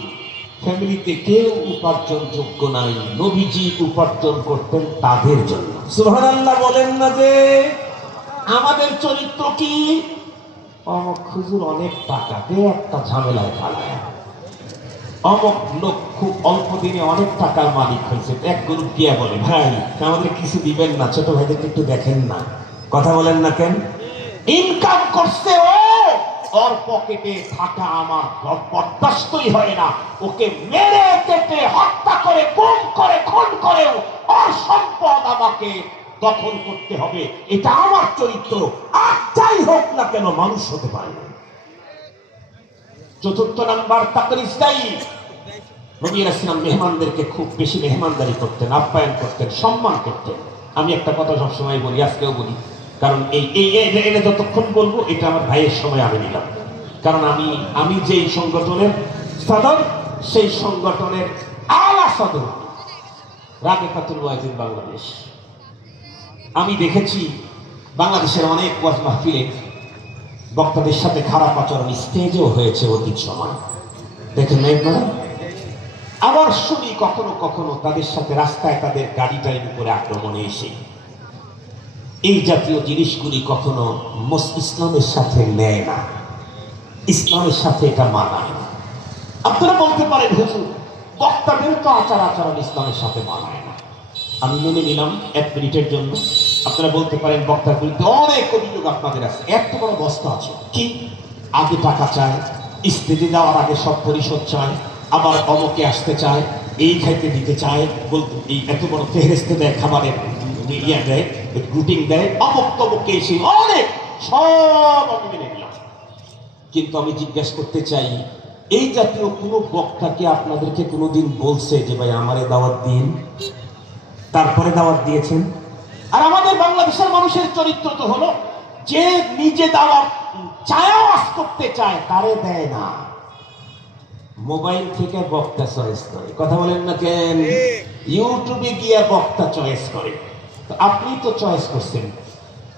ফ্যামিলিতে কেউ উপার্জন যোগ্য নাই, নবীজি উপার্জন করতেন তাদের জন্য। সুবহানাল্লাহ বলেন না যে আমাদের চরিত্র কি? অমুক হুজুর অনেক টাকা দিয়ে একটা ঝামেলায় ফালায়, অমুক লোক খুব অল্প দিনে অনেক টাকার মালিক হয়েছে, এক গ্রুপ গিয়া বলে ভাই আমাদের কিছু দিবেন না, ছোট ভাইদেরকে একটু দেখেন না। কথা বলেন না কেন? ইনকাম করছে ও, ওর পকেটে থাকা আমার বরদাস্তই হয় না, ওকে মেরে কেটে হত্যা করে গুম করে খুন করেও ওর সম্পদ আমাকে দখল করতে হবে, এটা আমার চরিত্র। আর যাই হোক না কেন মানুষ হতে পারে না। চতুর্থ নাম্বার তাকরিস্তাই। নবী রাসূল মেহমানদেরকে খুব বেশি মেহমানদারি করতেন, আপ্যায়ন করতেন, সম্মান করতেন। আমি একটা কথা সবসময় বলি, আজকেও বলি, কারণ এটা যতক্ষণ বলবো এটা আমার ভাইয়ের সময় আমি নিলাম। কারণ আমি যেই সংগঠনের সদর, সেই সংগঠনের আলা সদর রাবেতাতুল ওয়াইজিন বাংলাদেশ। আমি দেখেছি বাংলাদেশের অনেক ওয়াজ মাহফিলে বক্তাদের সাথে খারাপ আচরণ স্টেজেও হয়েছে অতীত সময়, দেখেন না আপনারা? আবার শুনি কখনো কখনো তাদের সাথে রাস্তায় তাদের গাড়ি টাইম করে আক্রমণে এসে। এই জাতীয় জিনিসগুলি কখনো ইসলামের সাথে নেয় না, ইসলামের সাথে এটা মানায় না। আপনারা বলতে পারেন হুজুর বক্তাদের তো আচরণ ইসলামের সাথে মানায় না। আমি মেনে নিলাম 1 মিনিটের জন্য। আপনারা বলতে পারেন বক্তার বিরুদ্ধে অনেক অভিযোগ আপনাদের আছে, এত বড় বস্তা আছে কি? আগে টাকা চায়, স্টেজে যাওয়ার আগে সব পরিশোধ চায়, আবার অমকে আসতে চায়, এই খাইতে দিতে চায়, বলতে এই এত বড় ফেরেস্তে দেয়, খাবারের ইয়া দেয়, গ্রুটিং দেয়, অমক তমককে এসে অনেক, সব আমি মেনে নিলাম। কিন্তু আমি জিজ্ঞাসা করতে চাই, এই জাতীয় কোনো বক্তাকে আপনাদেরকে কোনোদিন বলছে যে ভাই আমারে দাওয়াত দিন? তারপরে দাওয়াত দিয়েছেন? আর আমাদের বাংলাদেশের মানুষের চরিত্র তো হলো যে নিজে দাওয়াত চায়াস করতে চায় তারে দেয় না, মোবাইল থেকে বক্তা চয়েস করে। কথা বলেন না কেন? ইউটিউবে গিয়ে বক্তা চয়েস করে। তো আপনি তো চয়েস করছেন,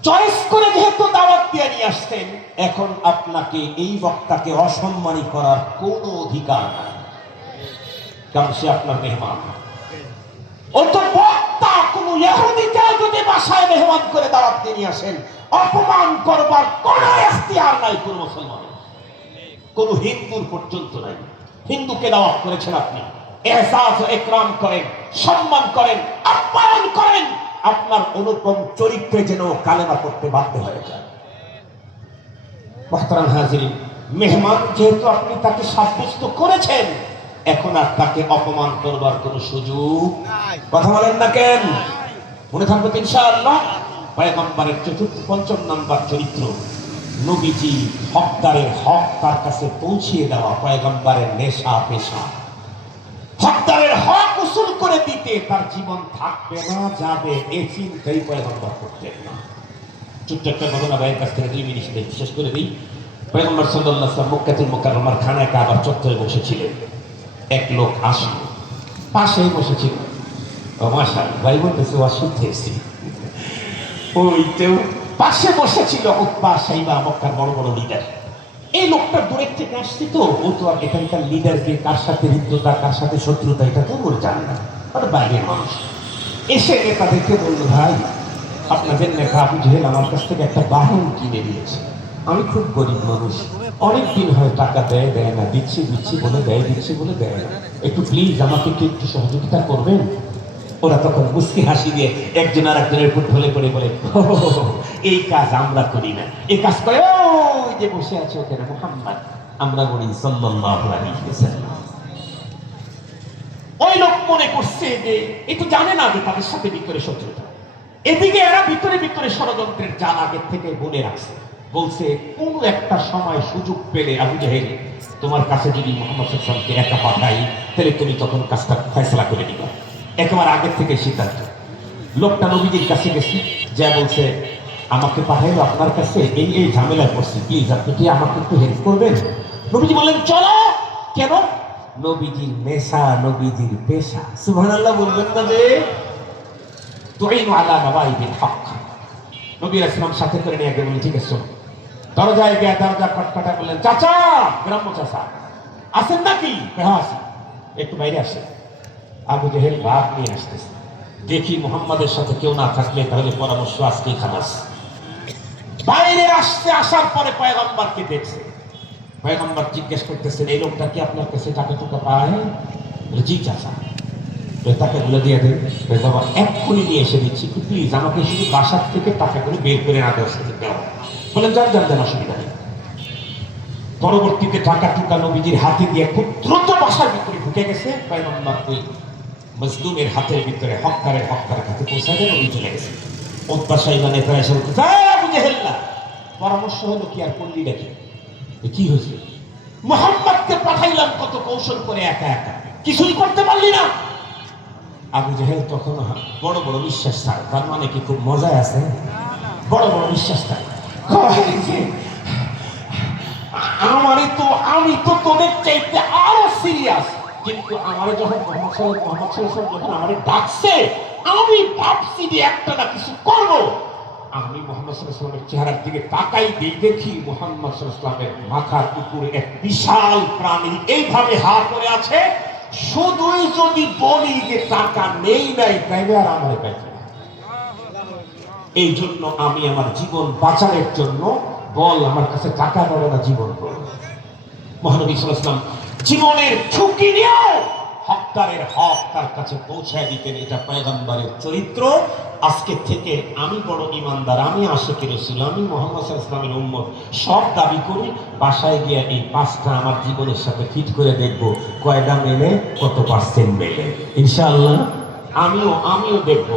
চয়েস করে যেহেতু দাওয়াত দিয়ে নিয়ে আসছেন, এখন আপনাকে এই বক্তাকে অসম্মানী করার কোনো অধিকার নাই, কারণ সে আপনার মেহমান। ও তো বক্তা, কোন ইহুদিকে যদি বাসায় মেহমান করে দাওয়াত দিয়ে নিয়ে আসেন, অপমান করবার কোনো এখতিয়ার নাই কোন মুসলমানের, কোন হিন্দুর পর্যন্ত নাই। হিন্দুকে দাওয়াত করেছেন আপনি, এহসাস ও ইকরাম করেন, সম্মান করেন, আপ্যায়ন করেন, আপনার অনুপম চরিত্রে যেন কালেমা করতে বাধ্য হয়ে যায়। মুহতারাম হাজিরিন, মেহমান যেহেতু আপনি তাকে সাব্যস্ত করেছেন, এখন আর তাকে অপমান করবার কোনো সুযোগ কথা বলেন না কেন? মনে থাকবে তো ইনশাআল্লাহ। পয়গম্বরের চতুর্থ পঞ্চম নাম্বার চরিত্র, নবীজি হকদারের হক তার কাছে পৌঁছিয়ে দেওয়া পয়গম্বরের নেশা পেশা। হকদারের হক উসুল করে দিতে তার জীবন থাকবে না যাবে এই চিন্তাই পয়গম্বর করতেন না। ছোট্ট একটা ঘটনা ভাইয়ের কাছ থেকে 2 মিনিট শেষ করে দিই। পয়গম্বর সাল্লাল্লাহু আলাইহি ওয়াসাল্লাম মক্কাতুল মুকাররমার খানায় কাবার চত্বরে বসেছিলেন। এক লোক আসলো, পাশেই বসেছিল। ও মাশাআল্লাহ, ভাই বলতেছে অশুদ্ধ এসেছি। ওই তো পাশে বসেছিল উতবা সাইবা, মক্কার বড় বড় লিডার। এই লোকটা দূরের থেকে আসছে তো, ও তো আর এখানকার লিডার যে কার সাথে হৃদ্যতা কার সাথে শত্রুতা এটা তো ওর জানে না, ওটা বাইরের মানুষ। এসে তাদেরকে বললো, ভাই আপনাদের নেতা আবু জেহেল আমার কাছ থেকে একটা বাহন কিনে দিয়েছে। আমি খুব গরিব মানুষ, অনেকদিন হয় টাকা দেয় না, দিচ্ছি বলে দেয়, দিচ্ছি বলে দেয় না, একটু প্লিজ আমাকে কি একটু সহযোগিতা করবেন? ওরা তখন মুস্কি হাসি দিয়ে একজন আর একজনের উপর ঢলে পড়ে বলে, এই কাজ আমরা করি না, এই কাজ করে ওই যে বসে আছে ওখানে মুহাম্মদ, আমরা বলি সাল্লাল্লাহু আলাইহি ওয়াসাল্লাম। ওই লোক মনে করছে যে একটু জানে না যে তাদের সাথে ভিতরে শত্রুতা। এদিকে এরা ভিতরে ভিতরে ষড়যন্ত্রের জাল আগের থেকে বলে রাখছে। বলছে কোন একটা সময় সুযোগ পেলে আবু জেহেল তোমার কাছে যদি মুহাম্মদ সাল্লাল্লাহু আলাইহি ওয়াসাল্লামকে একা পাঠাই, তাহলে তুমি তখন কাজটা ফয়সালা করে দিবা। একেবারে আগের থেকে সিদ্ধান্ত। লোকটা নবীজির কাছে গেছে, যা বলছে আমাকে পাঠাইলো আপনার কাছে, এই এই ঝামেলায় পড়ছি, প্লিজ আপনি কি আমাকে একটু হেল্প করবেন? নবীজি বললেন চলো। কেন? নবীজির নেশা, নবীজির পেশা। সুবহানাল্লাহ বলবেন না যে তুইনু আলা নওয়াইবিল হক। নবী রাসূল সাথে করে নিয়ে গেলেন, ঠিক আছে শোনো। দরজায় গিয়ে দরজা খটখটা বললেন, চাচা, গ্রাম্য চাচা আছেন নাকি? হ্যাঁ আছি, একটু বাইরে আসেন। আবু জেহেল ভাত নিয়ে আসতেছে। দেখি মুহাম্মাদের সাথে কেউ না থাকলে তাহলে পরামর্শ আজকেই খালাস। বাইরে আসতে আসার পরে পয়গম্বরকে দেখছে। পয়গম্বর জিজ্ঞেস করতেছেন, এই লোকটা কি আপনার কাছে টাকা টুকা পায়? জি চাচা। তাকে বলে দিয়ে দেন, বাবা এক্ষুনি নিয়ে এসে দিচ্ছি, প্লিজ আমাকে শুধু বাসার থেকে টাকা করে বের করে না দেওয়ার সাথে দেওয়া। বলেন যান অসুবিধা নেই। পরবর্তীতে টাকা টুকা নবীজির হাতে দিয়ে খুব দ্রুত বাসার ভিতরে ঢুকে গেছে। পয়গম্বর ওই মজলুমের হাতের ভিতরে হকদারের হাতে পৌঁছায় দেন, নবী চলে গেছে। উতবা সাইবা নেতারা এসে বলতে, আবু জেহেল না, পরামর্শ হলো কি আর করলি নাকি? কি হয়েছে? মুহাম্মদকে পাঠাইলাম কত কৌশল করে, একা একা কিছুই করতে পারলি না। আবু জেহেল তখন বড় বড় বিশ্বাস থাকে, তার মানে কি খুব মজায় আছে, বড় বড় বিশ্বাস থাকে। আমি তো তোদের চাইতে আরো সিরিয়াস, কিন্তু আমার যখন মোহাম্মদ সাল্লাল্লাহু যখন আমারে ডাকছে, আমি ভাবছি যে একটা না কিছু করব। আমি মুহাম্মদ সাল্লাল্লাহু আলাইহি চেহারার দিকে তাকাই দিই, দেখি মুহাম্মদ সাল্লাল্লাহু আলাইহি মাথার উপরে এক বিশাল প্রাণী এইভাবে হা করে আছে। শুধুই যদি বলি যে টাকা নেই নাই, তাইলে আর আমারে পাইছে। এই জন্য আমি আমার জীবন বাঁচানোর জন্য বল আমার কাছে টাকা বলো না, জীবন বলো। মহানবী সাল্লাল্লাহু আলাইহি ওয়াসাল্লাম জীবনের ঝুঁকি নিয়েও হকদারের হক তার কাছে পৌঁছায় দিতেন। এটা পয়গম্বরের চরিত্র। আজকে থেকে আমি বড় ইমানদার, আমি আশিকে রাসূল, আমি মুহাম্মদ সাল্লাল্লাহু আলাইহি ওয়াসাল্লামের উম্মত সব দাবি করি। বাসায় গিয়ে এই 5টা আমার জীবনের সাথে ফিট করে দেখব কয়টা মেলে, কত পার্সেন্ট মেলে। ইনশাআল্লাহ আমিও দেখব।